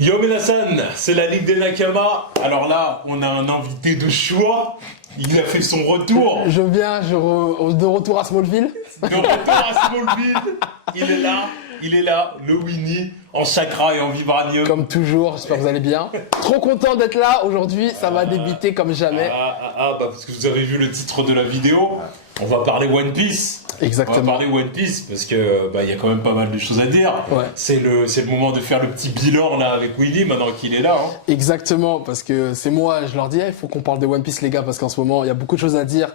Yo Menasan, c'est la Ligue des Nakama. Alors là, on a un invité de choix. Il a fait son retour. Je viens, de retour à Smallville. De retour à Smallville. Il est là, le Winnie, en chakra et en vibranium. Comme toujours, j'espère que vous allez bien. Trop content d'être là aujourd'hui, ça va débiter comme jamais. Bah parce que vous avez vu le titre de la vidéo. On va parler One Piece. Exactement. On va parler One Piece parce que il y a quand même pas mal de choses à dire. Ouais. C'est le moment de faire le petit bilan là avec Winnie maintenant qu'il est là. Hein. Exactement, parce que c'est moi, je leur dis, il faut qu'on parle de One Piece les gars, parce qu'en ce moment, il y a beaucoup de choses à dire,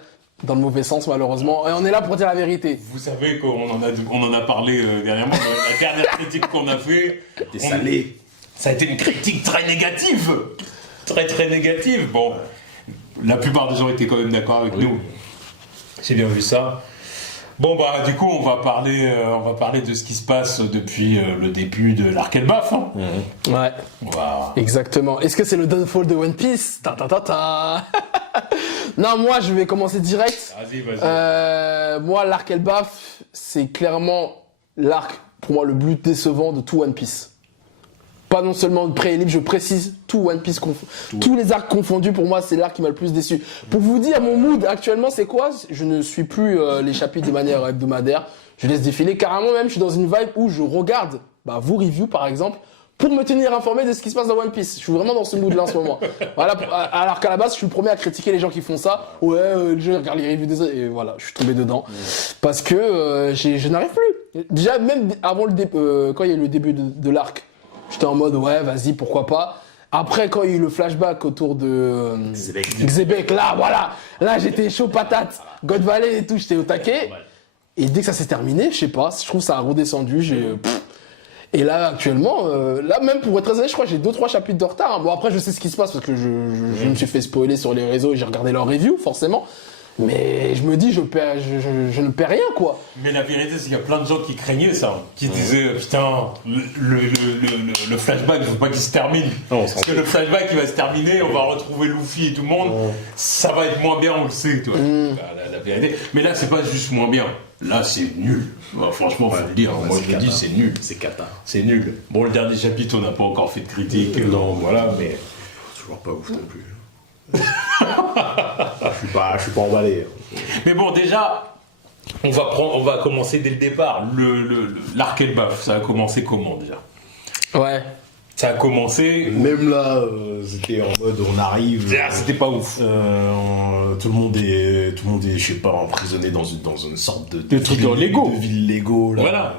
dans le mauvais sens malheureusement, et on est là pour dire la vérité. Vous savez qu'on en a parlé dernièrement, la dernière critique qu'on a fait. T'es salé. Ça a été une critique très négative. Très négative. Bon, la plupart des gens étaient quand même d'accord avec nous. J'ai bien vu ça. Bon bah du coup on va parler de ce qui se passe depuis le début de l'arc Elbaf. Hein. Ouais. Wow. Exactement. Est-ce que c'est le downfall de One Piece? Non, moi je vais commencer direct. Vas-y. Moi l'arc Elbaf, c'est clairement l'arc, pour moi, le plus décevant de tout One Piece. Pas non seulement de pré et libre, je précise, tout One Piece, tous les arcs confondus, pour moi, c'est l'arc qui m'a le plus déçu. Pour vous dire, mon mood actuellement, c'est quoi? Je ne suis plus les chapitres de manière hebdomadaire. Je laisse défiler. Carrément, même, je suis dans une vibe où je regarde vos reviews, par exemple, pour me tenir informé de ce qui se passe dans One Piece. Je suis vraiment dans ce mood-là en ce moment. Voilà, alors qu'à la base, je suis le premier à critiquer les gens qui font ça. Ouais, je regarde les reviews des autres. Et voilà, je suis tombé dedans. Parce que je n'arrive plus. Déjà, même avant quand il y a eu le début de l'arc, j'étais en mode, ouais, vas-y, pourquoi pas. Après, quand il y a eu le flashback autour de Xebec, là, voilà. Là, j'étais chaud patate. God Valley et tout, j'étais au taquet. Et dès que ça s'est terminé, je sais pas, je trouve que ça a redescendu. Et là, actuellement, là, même pour être très honnête, je crois que j'ai 2-3 chapitres de retard. Hein. Bon, après, je sais ce qui se passe parce que je me suis fait spoiler sur les réseaux et j'ai regardé leurs reviews, forcément. Mais je me dis, je ne perds rien, quoi. Mais la vérité, c'est qu'il y a plein de gens qui craignaient ça, qui disaient putain, le flashback, je veux pas qu'il se termine. Non, parce que le flashback, il va se terminer, on va retrouver Luffy et tout le monde. Ça va être moins bien, on le sait, toi. La vérité. Mais là, c'est pas juste moins bien. Là, c'est nul. Bah, franchement, faut le dire. Moi, je le dis, c'est nul. C'est cata. C'est nul. Bon, le dernier chapitre, on n'a pas encore fait de critique. Non, voilà, mais. Toujours pas ouf non plus. Je suis pas emballé. Mais bon, déjà, on va commencer dès le départ. L'arc Elbaf, ça a commencé comment déjà? Ouais. Ça a commencé. Même là, c'était en mode on arrive. C'était pas ouf. Tout le monde est, je sais pas, emprisonné dans une sorte de truc Lego. De ville Lego là. Voilà.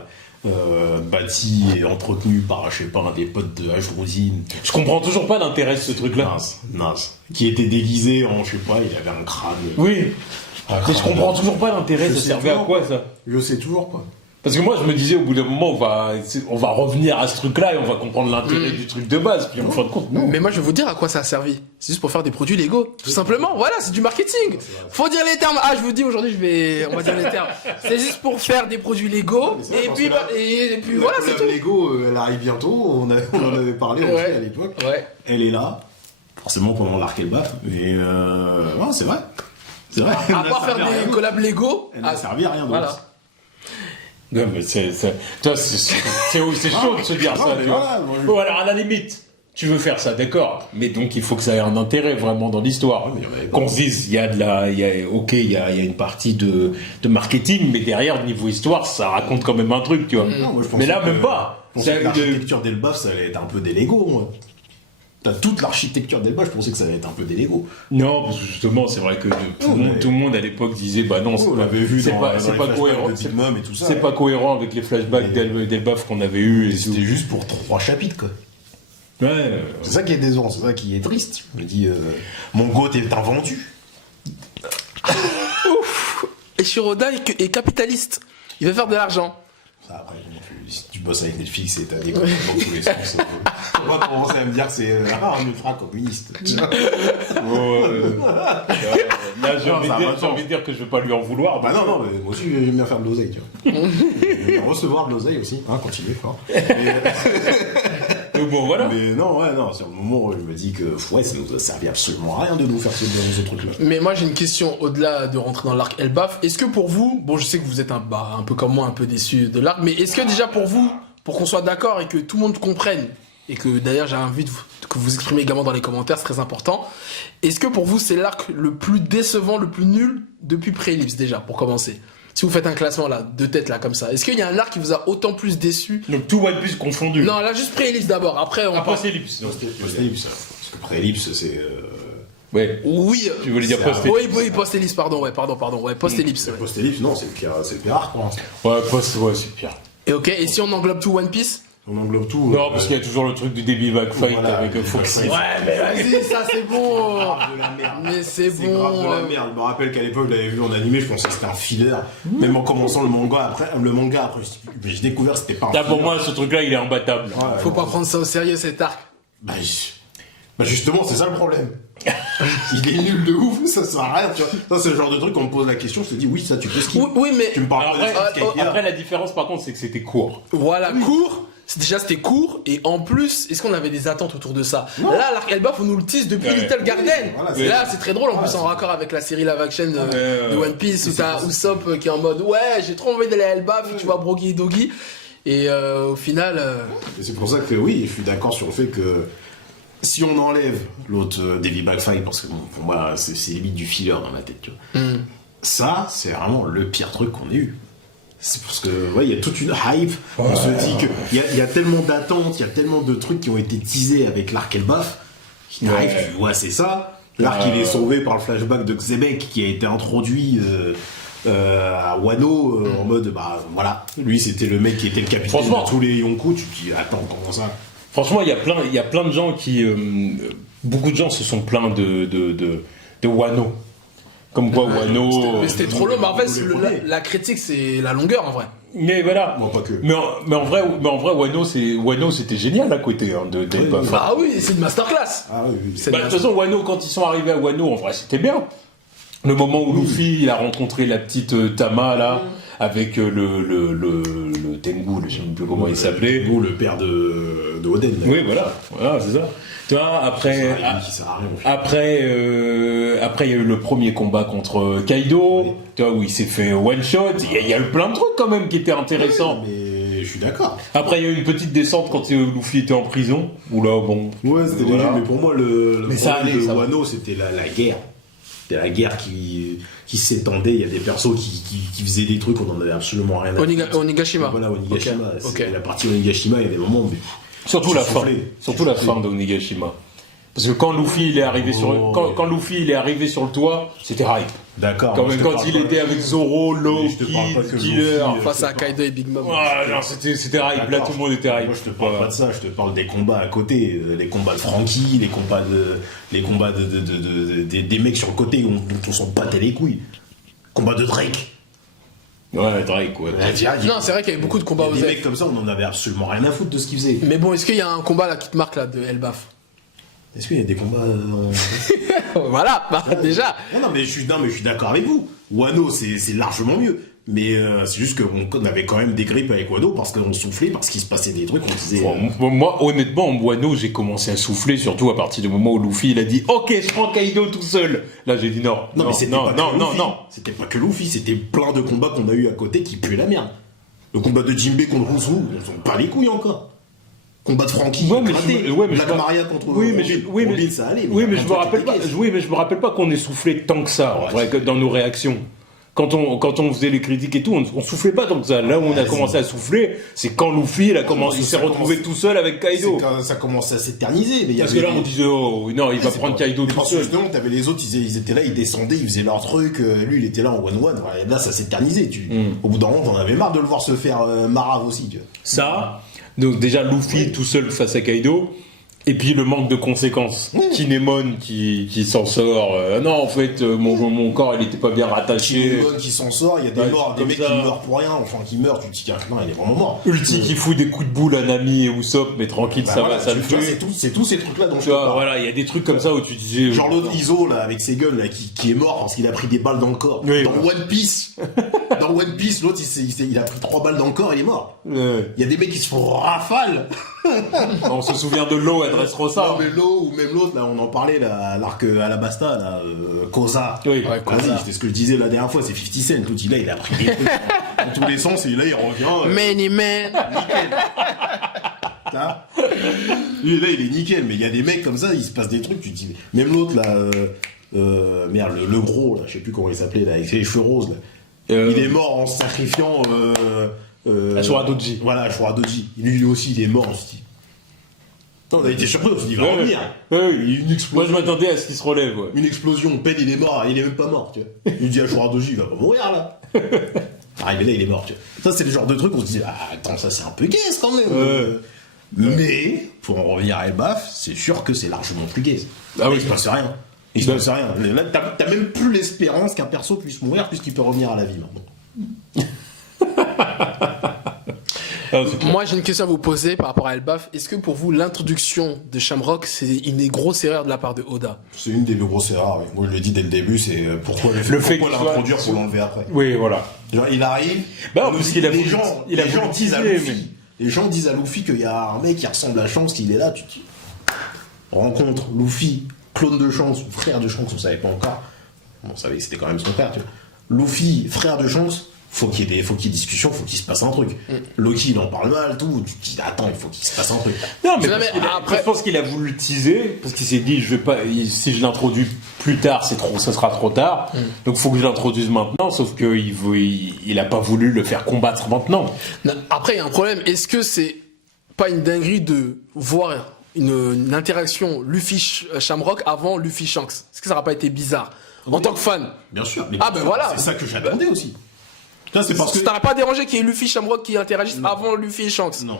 Bâti et entretenu par, je sais pas, un des potes de H-Rosine. Je comprends toujours pas l'intérêt de ce truc-là. Naze. Qui était déguisé en, je sais pas, il avait un crâne. Oui. Mais je comprends toujours pas l'intérêt. Ça servait à quoi ça? Je sais toujours pas. Parce que moi je me disais au bout d'un moment on va revenir à ce truc-là et on va comprendre l'intérêt du truc de base. Puis en fin de compte, non. Mais moi, je vais vous dire à quoi ça a servi. C'est juste pour faire des produits Lego. Tout simplement. Voilà, c'est du marketing. Faut dire les termes. Ah, je vous dis aujourd'hui, on va dire les termes. C'est juste pour faire des produits Lego. Et puis, voilà, c'est tout. Lego, elle arrive bientôt. On en avait parlé aussi à l'époque. Ouais. Elle est là. Forcément pendant l'arc Elbaf. Mais ouais, c'est vrai. C'est vrai. À part faire des collabs Lego. Elle n'a servi à rien d'autre. Voilà. Non mais c'est chaud de se dire ça. Tu vois. Bon alors à la limite, tu veux faire ça, d'accord. Mais donc il faut que ça ait un intérêt vraiment dans l'histoire. Qu'on se dise, il y a une partie de marketing, mais derrière niveau histoire, ça raconte quand même un truc, tu vois. Non, moi, je mais là que, même pas. Je pensais que l'architecture d'Elbaf, ça allait être un peu des Lego, moi. T'as toute l'architecture d'Elbaf, je pensais que ça allait être un peu des Lego. Non, parce que justement, c'est vrai que tout le monde à l'époque disait, bah non, on l'avait vu c'est pas cohérent. C'est pas cohérent avec les flashbacks d'Elbaf qu'on avait eu. C'était juste pour 3 chapitres, quoi. Ouais. C'est ça qui est décevant, c'est ça qui est triste. Je me dis, mon goût est invendu. Ouf. Et Shiroda est capitaliste. Il veut faire de l'argent. Ça, après, si tu bosses avec Netflix et t'as des comptes dans tous les sens, on va commencer à me dire que c'est un ultra communiste. Là, j'ai envie de dire que je vais pas lui en vouloir. Bah non, mais moi aussi j'aime bien faire de l'oseille, tu vois. J'aime bien recevoir de l'oseille aussi, hein, continuez fort. Donc bon, voilà. Mais non, c'est un moment où je me dis que ouais, ça nous a servi absolument à rien de nous faire ce truc-là. Mais moi j'ai une question au-delà de rentrer dans l'arc Elbaf. Est-ce que pour vous, bon je sais que vous êtes un peu comme moi, un peu déçu de l'arc, mais est-ce que déjà pour vous, pour qu'on soit d'accord et que tout le monde comprenne et que d'ailleurs j'ai envie que vous exprimez également dans les commentaires, c'est très important. Est-ce que pour vous c'est l'arc le plus décevant, le plus nul depuis Pré-Ellipse déjà, pour commencer? Si vous faites un classement là, de tête là comme ça, est-ce qu'il y a un arc qui vous a autant plus déçu? Donc tout One Piece confondu. Non, là juste Pré-Ellipse d'abord, après on Après passe. Ellipse. Post-ellipse. Parce que pré-ellipse, c'est. Ouais. Oui. Tu voulais dire c'est post-ellipse. Oui, post-ellipse, pardon, ouais, post-ellipse. Ouais. Post-ellipse, non, c'est le pire arc pour l'instant. Ouais, c'est pire. Et ok, et si on englobe tout One Piece? On englobe tout. Non, parce qu'il y a toujours le truc du début back fight Voilà, avec le Foxy. back fight. Mais vas-y, ça c'est bon. Grave de la merde. Mais c'est C'est grave de la bon. merde. Je me rappelle qu'à l'époque, je l'avais vu en animé, je pensais que c'était un filler. Même en commençant le manga, après, j'ai découvert que c'était pas un Là, filler. pour moi, ce truc-là, il est imbattable. Ouais, Faut non. pas prendre ça au sérieux cet arc. Bah, justement, c'est ça le problème. Il est nul de ouf, ça sert à rien, tu vois. Ça, c'est le genre de truc, on me pose la question, je te dis, oui, ça, tu peux skier. Oui, mais Tu me parles Après, pas de skate après, la différence, par contre, c'est que c'était court. voilà, court. Déjà c'était court et en plus, est-ce qu'on avait des attentes autour de ça? Là, l'arc Elbaf, on nous le tease depuis Ouais. Little Garden. Voilà, Et là, c'est très drôle en plus en raccord avec la série live action de One Piece où t'as Usopp qui est en mode ouais, j'ai trop envie d'aller à Elbaf, tu vois Brogy et Doggy. Et au final, Et c'est pour ça que, oui, je suis d'accord sur le fait que si on enlève l'autre Davy Backfight, parce que bon, pour moi, c'est limite du filler dans ma tête, tu vois. Ça, c'est vraiment le pire truc qu'on ait eu. C'est parce que, ouais, il y a toute une hype. On se dit que il y a tellement d'attentes, il y a tellement de trucs qui ont été teasés avec l'arc Elbaf. Qui arrive, tu vois, c'est ça. L'arc, il est sauvé par le flashback de Xebec qui a été introduit à Wano en mode, bah voilà, lui c'était le mec qui était le capitaine Franchement. de tous les Yonkou. Tu te dis, attends, comment ça? Franchement, il y a plein de gens qui... beaucoup de gens se sont plaints de Wano. Comme quoi, Wano... mais c'était trop long. Mais en fait, vous les prenez. la critique, c'est la longueur en vrai. Mais voilà. Bon, pas que. Mais en vrai, Wano, c'était génial à côté d'Elbaf. Ah oui, c'est une masterclass. Ah oui, oui. C'est Bah, de toute façon, Wano, quand ils sont arrivés à Wano, en vrai, c'était bien. Le moment où Luffy, il a rencontré la petite Tama, là, avec le Tengu, je sais même plus comment il s'appelait. Ou le père de Oden. là. Oui, voilà, c'est ça. Tu vois, après, C'est vrai, qui sert à rien, au final. après, il y a eu le premier combat contre Kaido, Oui. tu vois, où il s'est fait one shot. Il y a eu plein de trucs quand même qui étaient intéressants. Mais je suis d'accord. Après, il y a eu une petite descente quand Luffy était en prison, où là, bon. Ouais, c'était voilà. léger, mais pour moi, le Mais ça problème allait, de ça va. Wano, c'était la guerre. C'était la guerre qui s'étendait. Il y a des persos qui faisaient des trucs, on en avait absolument rien à foutre. Onigashima. Voilà, Onigashima. Ok, C'est ok. la partie Onigashima, il y a des moments où... Surtout la fin. soufflé. Surtout la fin d'Onigashima. Parce que quand Luffy il est arrivé Oh. quand Luffy il est arrivé sur le toit, c'était hype. D'accord. Quand moi, même je te quand parle il pas- était avec Zoro, Mais je te parle pas Loki, que Killer. Luffy, Face à Kaido et Big Mom. Ah, non, c'était hype. Là, D'accord. tout le monde était hype. Moi, je te parle pas de ça, je te parle des combats à côté, les combats de Franky, les combats des mecs sur le côté dont on s'en battait les couilles. Combat de Drake. Ouais, Drake, ouais. Non, c'est vrai qu'il y avait beaucoup de combats aux Des ailes. mecs comme ça, on en avait absolument rien à foutre de ce qu'ils faisaient. Mais bon, est-ce qu'il y a un combat là qui te marque là de Elbaf? Est-ce qu'il y a des combats Voilà, bah déjà. non, mais je suis d'accord avec vous. Wano, c'est largement mieux. Mais c'est juste qu'on avait quand même des grippes avec Wano parce qu'on soufflait, parce qu'il se passait des trucs, on disait... Moi, honnêtement, en Wano, j'ai commencé à souffler, surtout à partir du moment où Luffy, il a dit « Ok, je prends Kaido tout seul !» Là, j'ai dit non. Non, mais c'était non, pas non, que non, Luffy. non. C'était pas que Luffy, c'était plein de combats qu'on a eu à côté qui puaient la merde. Le combat de Jinbei contre Rusu, on s'en bat les couilles encore. Combat de Franky, Ouais, mais gratté. je- ouais, mais Black je- Maria contre Oui, mais Robin. oui, mais- Robin, ça allait. Oui, mais je me contre rappelle pas. Tekes. Oui, mais je me rappelle pas qu'on ait soufflé tant que ça, en Ouais. vrai, que dans nos réactions. Quand on faisait les critiques et tout, on soufflait pas tant que ça. Là où on a Ouais, commencé à souffler, c'est quand Luffy, il s'est ça retrouvé commence- tout seul avec Kaido. C'est quand ça commençait à s'éterniser. Mais il y Parce avait que là, des- on disait, oh, non, il va C'est prendre pas- Kaido mais tout parce que seul. justement, t'avais les autres, ils étaient là, ils descendaient, ils faisaient leur truc. Lui, il était là en one-one. Et là, ça s'éternisait. Au bout d'un moment, t'en avais marre de le voir se faire marave aussi. Tu vois. Ça, donc déjà Luffy tout seul face à Kaido, et puis le manque de conséquences. Kinemon qui s'en sort. Non, en fait, mon corps, il était pas bien rattaché. Kinemon qui s'en sort, il y a des Ouais, morts, des comme mecs ça. qui meurent pour rien, enfin qui meurent, tu te dis qu'un il est vraiment mort. Ulti qui fout des coups de boule à Nami et Usopp, mais tranquille, Bah ça voilà, va, ça le tu vois, fait. c'est tous ces trucs-là dont je Tu te vois, parle. voilà, il y a des trucs comme ça où tu disais. Genre l'autre Iso là avec ses guns là qui est mort parce qu'il a pris des balles dans le corps. Oui, dans voilà. One Piece, l'autre il a pris 3 balles dans le corps, il est mort. Il y a des mecs qui se font rafale. On se souvient de l'eau à Dressrosa. Non mais l'eau ou même l'autre là, on en parlait là, l'arc Alabasta là, Koza. Oui. Ouais, Vas-y, c'était ce que je disais la dernière fois, c'est 50 Cent. Tout il a pris des trucs dans tous les sens et là il revient. Many men. Hein. Lui, là, il est nickel, mais il y a des mecs comme ça, il se passe des trucs, tu te dis. Même l'autre, là, merde, le gros, là, je sais plus comment il s'appelait, là, avec les cheveux roses, là. Il est mort en se sacrifiant. Ashura Doji. Voilà, Ashura Doji. Lui aussi, il est mort, on se dit. On a été surpris, on se dit, il va revenir. Ouais. Une explosion. Moi, je m'attendais à ce qu'il se relève. Ouais. Une explosion, Pen, il est mort, il est même pas mort, tu vois. Il dit Ashura Doji, il va pas mourir, là. Arrivé là, il est mort, tu vois. Ça, c'est le genre de truc où on se dit, ah, attends, ça, c'est un peu gaze quand même. Mais, pour en revenir à Elbaf, c'est sûr que c'est largement plus gaze. Ah oui, il se passe rien. Il se passe rien. Là, t'as même plus l'espérance qu'un perso puisse mourir puisqu'il peut revenir à la vie maintenant. Moi, j'ai une question à vous poser par rapport à Elbaf. Est-ce que pour vous, l'introduction de Shamrock, c'est une grosse erreur de la part de Oda? C'est une des plus grosses erreurs. Moi, je l'ai dit dès le début, c'est pourquoi l'introduire pour l'enlever après. Oui, voilà. Genre, il arrive. Bah, parce qu'il a les voulu- gens, il a les gens voulu disent à teaser, Luffy. Les gens disent à Luffy qu'il y a un mec qui ressemble à Shanks, il est là, tu te dis. Rencontre Luffy, clone de Shanks, ou frère de Shanks, on savait pas encore. On savait que c'était quand même son frère, tu vois. Luffy, frère de Shanks, faut qu'il y ait discussion, faut qu'il se passe un truc. Loki, il en parle mal, tout. Tu te dis, attends, il faut qu'il se passe un truc. Non, mais, Non, mais après- je pense qu'il a voulu le teaser, parce qu'il s'est dit, je vais pas, si je l'introduis plus tard, ça sera trop tard. Donc, faut que je l'introduise maintenant, sauf qu'il a pas voulu le faire combattre maintenant. Non, après, il y a un problème. Est-ce que c'est pas une dinguerie de voir une interaction Luffy-Shamrock avant Luffy-Shanks? Est-ce que ça n'aurait pas été bizarre en tant que fan? Bien sûr. Mais Ah, ben voilà. C'est ça que j'attendais aussi. Ça, c'est parce que. Ça t'aurait pas dérangé qu'il y ait Luffy-Shamrock qui interagissent avant Luffy et Shanks? Non.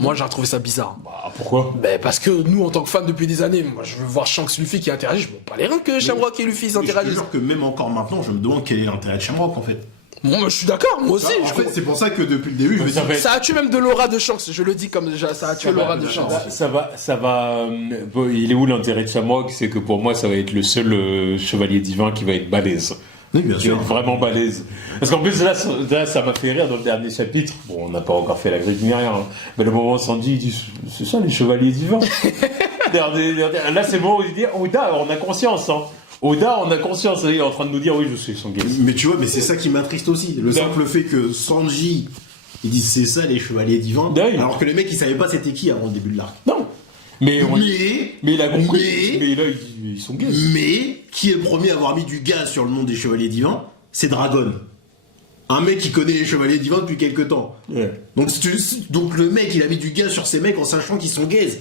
Moi, j'ai trouvé ça bizarre. Bah, pourquoi? Ben, parce que nous, en tant que fans depuis des années, moi, je veux voir Shanks Luffy qui interagissent. Je veux pas les reins que Shamrock et Luffy Je te s'interagissent. jure que même encore maintenant, je me demande quel est l'intérêt de Shamrock en fait. Moi, je suis d'accord, moi aussi. En fait, c'est pour ça que depuis le début, je me dis. Ça va être- Ça a tué même de l'aura de Shanks, je le dis comme déjà, ça a tué l'aura de Shanks. Ça va. Bon, il est où l'intérêt de Shamrock? C'est que pour moi, ça va être le seul chevalier divin qui va être balèze. Oui, bien Qui va sûr. être vraiment balèze. Parce qu'en plus, là, ça m'a fait rire dans le dernier chapitre. Bon, on n'a pas encore fait la grille ni rien. Hein. Mais le moment où Sanji il dit, c'est ça les chevaliers divins. Là, c'est bon, il dit, Oda, on a conscience. Hein. Oda, on a conscience. Il est en train de nous dire, oui, je suis son guest. Mais tu vois, mais c'est ça qui m'attriste aussi. Le simple fait que Sanji, il dise c'est ça les chevaliers divins. D'ailleurs, Alors que le mec, il savait pas c'était qui avant le début de l'arc. Non. Mais il a compris. Mais- Mais là, ils sont gays. Mais qui est le premier à avoir mis du gaz sur le nom des chevaliers divins? C'est Dragon. Un mec qui connaît les chevaliers divins depuis quelque temps. Ouais. Donc le mec, il a mis du gaz sur ces mecs en sachant qu'ils sont gays.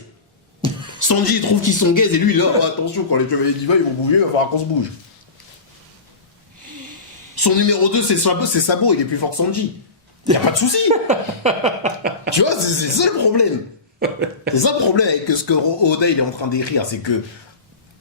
Sanji, il trouve qu'ils sont gays et lui, là, attention, quand les chevaliers divins ils vont bouger, il va falloir qu'on se bouge. Son numéro 2, c'est Sabo, il est plus fort que Sanji. Y a pas de souci. Tu vois, c'est ça le problème. C'est ça le problème avec ce que Oda il est en train d'écrire, c'est que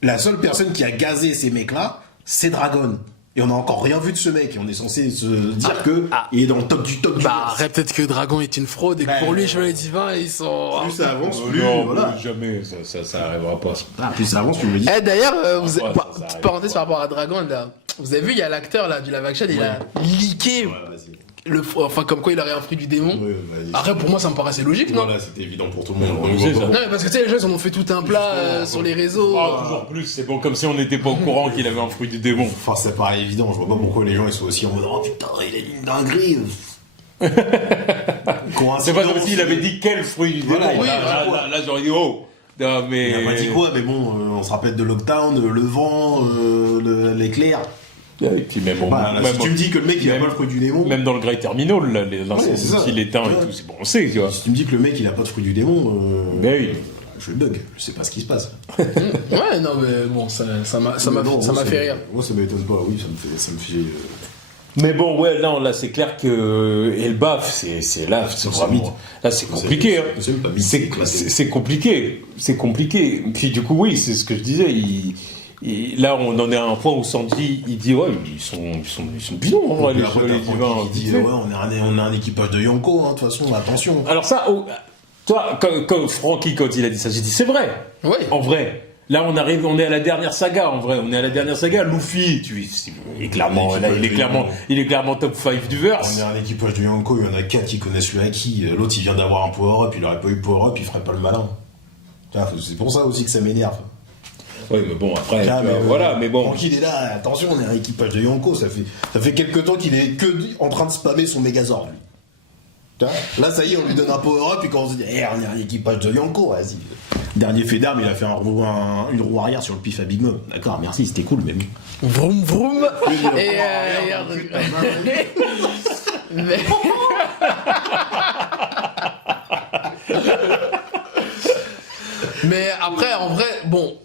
la seule personne qui a gazé ces mecs-là, c'est Dragon. Et on n'a encore rien vu de ce mec. Et on est censé se dire que il est dans le top du top du Bah, top. arrête, peut-être que Dragon est une fraude et que Bah, pour lui, les chevaliers divins, ils sont. Plus ça avance, plus Non, voilà. jamais. Ça arrivera pas. Ah, plus ça avance, plus je me dis. Eh, d'ailleurs, ça arrive petite parenthèse par rapport à Dragon, là. Vous avez vu, il y a l'acteur là du live action, il a leaké Ouais, vas-y. enfin comme quoi il aurait un fruit du démon. Ouais, vas-y. Après, pour moi, ça me paraissait logique, non? Voilà, c'était évident pour tout le monde. Ouais, c'est ça. Non, mais parce que tu sais, les gens ils en ont fait tout un plat sur les réseaux. Ah, toujours plus. C'est bon, comme si on n'était pas au courant qu'il avait un fruit du démon. Enfin, ça paraît évident. Je vois pas pourquoi les gens ils sont aussi en mode oh putain, il a une dinguerie. C'est pas comme s'il avait dit quel fruit du démon. Voilà, Là, oui, là, voilà. là, j'aurais dit oh. Non, mais. Il a pas dit quoi, mais bon, on se rappelle de Lockdown, le vent, l'éclair. Et puis même, Voilà, même, si tu me dis que le mec il a même- pas le fruit du démon, même dans le Grey Terminal, là, dans Ouais, son c'est ça. style éteint Ouais. et tout, c'est bon, on sait, tu vois. si tu me dis que le mec il a pas de fruit du démon, Mais oui. je bug, je sais pas ce qui se passe. Ouais, non, mais bon, ça m'a Non, ça moi, m'a fait rire. Moi ça m'étonne pas, oui, ça me fait. Mais bon, ouais, là c'est clair que Elbaf, c'est là, c'est vraiment, là c'est compliqué. Hein. C'est même pas mythe, C'est éclaté. c'est compliqué, c'est compliqué. Puis du coup, oui, c'est ce que je disais. Là, on en est à un point où Sanji, il dit ouais, ils sont bidons, en vrai, les chevaliers divins. Il dit ouais, on a un équipage de Yonko, hein, de toute façon, attention. Alors ça, toi, quand Francky, quand il a dit ça, j'ai dit c'est vrai. Ouais. En vrai. Là, on est à la dernière saga, en vrai. On est à la dernière saga. Luffy, il est clairement, là, il est clairement top 5 du On verse. est un équipage de Yonko, il y en a 4 qui connaissent le Haki. L'autre, il vient d'avoir un power-up, il aurait pas eu power-up, il ferait pas le malin. C'est pour ça aussi que ça m'énerve. Oui, mais bon, après, Ah, tu vois, voilà, mais bon. Tranquille, il est là, attention, on est un équipage de Yonko, ça fait quelque temps qu'il est que en train de spammer son Megazord, lui. Tu vois, là, ça y est, on lui donne un power-up et quand on se dit, on est un équipage de Yonko, vas-y. Dernier fait d'armes, il a fait une roue arrière sur le pif à Big Mom. D'accord, merci, c'était cool, mais bon. Vroom vroom. Et mais... Mais après, en vrai, bon,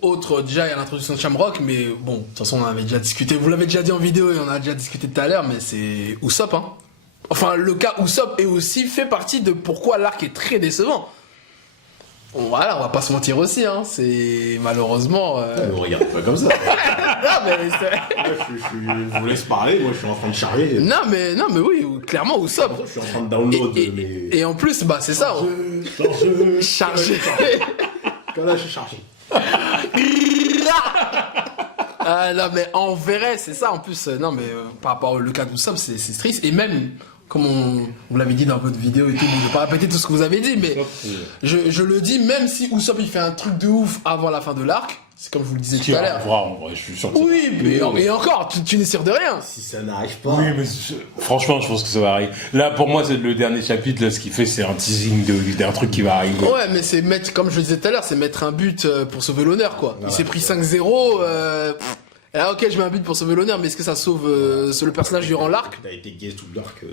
déjà, il y a l'introduction de Shamrock, mais bon, de toute façon, on en avait déjà discuté. Vous l'avez déjà dit en vidéo et on en a déjà discuté tout à l'heure, mais c'est Usopp, hein. Enfin, le cas Usopp est aussi fait partie de pourquoi l'arc est très décevant. Bon, voilà, on va pas se mentir aussi, hein. C'est malheureusement. Ne regardez pas comme ça. Non, mais je vous laisse parler, moi je suis en train de charger. non, mais oui, clairement, Usopp. Je suis en train de download Et en plus, bah, c'est ça. Chargé. Quand là, je suis chargé. Ah non mais en vrai c'est ça en plus non mais par rapport au cas d'Usopp c'est triste et même comme vous l'avez dit dans votre vidéo et tout, je vais pas répéter tout ce que vous avez dit mais je le dis même si Usopp il fait un truc de ouf avant la fin de l'arc, c'est comme je vous le disais tout à l'heure. En vrai, je suis sûr que oui mais encore tu n'es sûr de rien. Si ça n'arrive pas. Oui, mais franchement, je pense que ça va arriver. Là, pour moi, c'est le dernier chapitre. Là, ce qu'il fait, c'est un teasing d'un truc qui va arriver. Ouais, mais c'est mettre, comme je le disais tout à l'heure, c'est mettre un but pour sauver l'honneur, quoi. Il s'est pris 5-0. Alors, ok, je mets un but pour sauver l'honneur, mais est-ce que ça sauve le personnage durant l'arc? T'as été gay tout l'arc.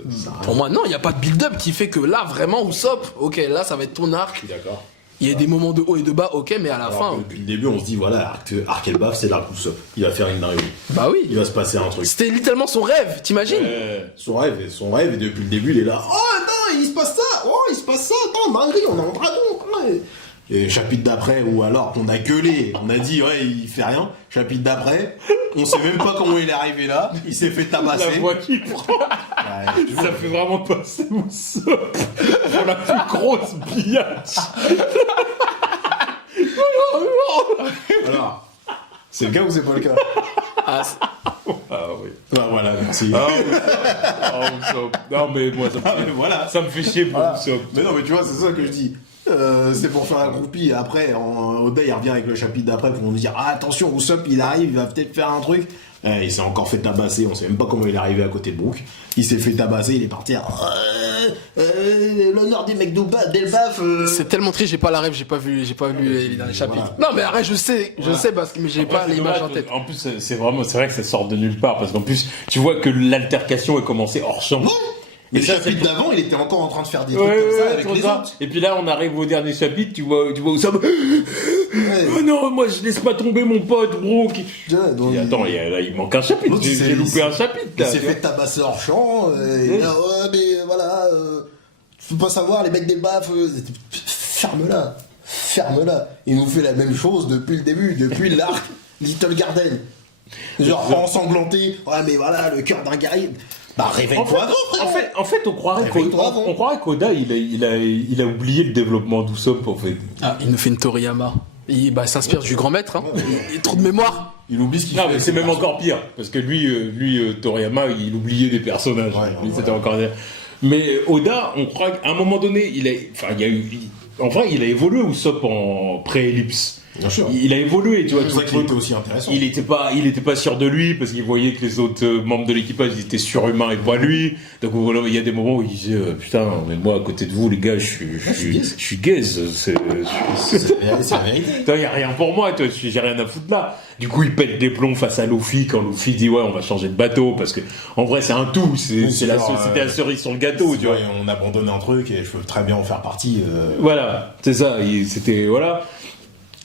Pour moi, non, il n'y a pas de build-up qui fait que là, vraiment, Usopp, ok, là, ça va être ton arc. D'accord. Il y a des moments de haut et de bas, ok, mais à la fin. Depuis le début, on se dit, voilà, arc et baf, c'est l'arc Usopp. Il va faire une dinguerie. Bah oui. Il va se passer un truc. C'était littéralement son rêve, t'imagines? Son rêve, et depuis le début, il est là. Oh non, il se passe ça. Oh, il se passe ça. Attends, dinguerie, on est en dragon. Ouais. Et chapitre d'après, ou alors qu'on a gueulé, on a dit, ouais, il fait rien. Chapitre d'après, on sait même pas comment il est arrivé là. Il s'est fait tabasser. La voix qu'il prend. Ça fait vraiment passer Usopp pour la plus grosse biatch. Alors, c'est le cas ou c'est pas le cas? Ah oui. Bah voilà, merci. Usopp. Non, mais moi, voilà. Ça me fait chier pour Usopp. Mais non, mais tu vois, c'est ça que je dis. C'est pour faire un groupie. Après, Oda il revient avec le chapitre d'après pour nous dire ah, attention, Usopp il arrive, il va peut-être faire un truc. Il s'est encore fait tabasser, on sait même pas comment il est arrivé à côté de Brook. Il s'est fait tabasser, il est parti à l'honneur des mecs d'Elbaf. C'est tellement triste, j'ai pas la rêve, j'ai pas vu les derniers chapitres. Non mais arrête, je sais parce que mais j'ai pas l'image en tête. En plus, c'est vrai que ça sort de nulle part parce qu'en plus, tu vois que l'altercation est commencée hors champ. Mais le chapitre d'avant, il était encore en train de faire des trucs comme ça avec les autres. Et puis là, on arrive au dernier chapitre, tu vois Usopp. Oh non, moi je laisse pas tomber mon pote, Brook. Attends, il manque un chapitre. J'ai loupé un chapitre. Il s'est fait tabasser hors champ. Ouais, mais voilà, tu peux pas savoir, les mecs des baffes. Ferme-la. Il nous fait la même chose depuis le début, depuis l'arc Little Garden. Genre ensanglanté. Ouais, mais voilà, le cœur d'un guerrier. Bah réveille-toi en fait, on croirait qu'Oda il a oublié le développement d'Usopp en fait. Ah, il nous fait une Toriyama. Il s'inspire du grand maître. Hein. Il a trop de mémoire. Il oublie ce qu'il fait. Non, mais c'est même encore pire parce que lui Toriyama, il oubliait des personnages. Ouais, c'était encore. Mais Oda, on croit qu'à un moment donné, il a évolué Usopp en pré-ellipse. Bien sûr. Il a évolué, tu vois. C'est pour ça qu'il était aussi intéressant. Il était pas sûr de lui parce qu'il voyait que les autres membres de l'équipage ils étaient surhumains et pas lui. Donc voilà, il y a des moments où il disait putain, mais moi à côté de vous les gars, je suis gaze. C'est la vérité. Il y a rien pour moi, toi, j'ai rien à foutre là. Du coup, il pète des plombs face à Luffy quand Luffy dit ouais, on va changer de bateau parce que en vrai c'est un tout. C'était la cerise sur le gâteau, tu vois. On abandonne un truc et je peux très bien en faire partie. Voilà, c'est ça. C'était voilà.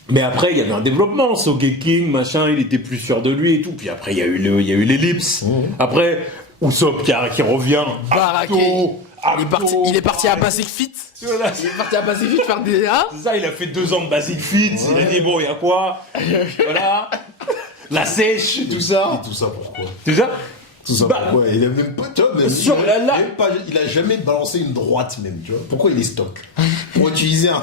Mais après, il y avait un développement, Sogeking, machin, il était plus sûr de lui et tout. Puis après, il y a eu l'ellipse. Après, Usopp qui revient. Baraké. Il est parti à Basic Fit. Voilà. Il est parti à Basic Fit faire des... Hein c'est ça, il a fait 2 ans de Basic Fit. Ouais. Il a dit, bon, il y a quoi? Voilà. La sèche, tout ça. Et tout ça pourquoi? C'est ça? Tout ça pourquoi? Il a même pas, tu vois, il a jamais balancé une droite même, tu vois. Pourquoi il est stock? Pour utiliser un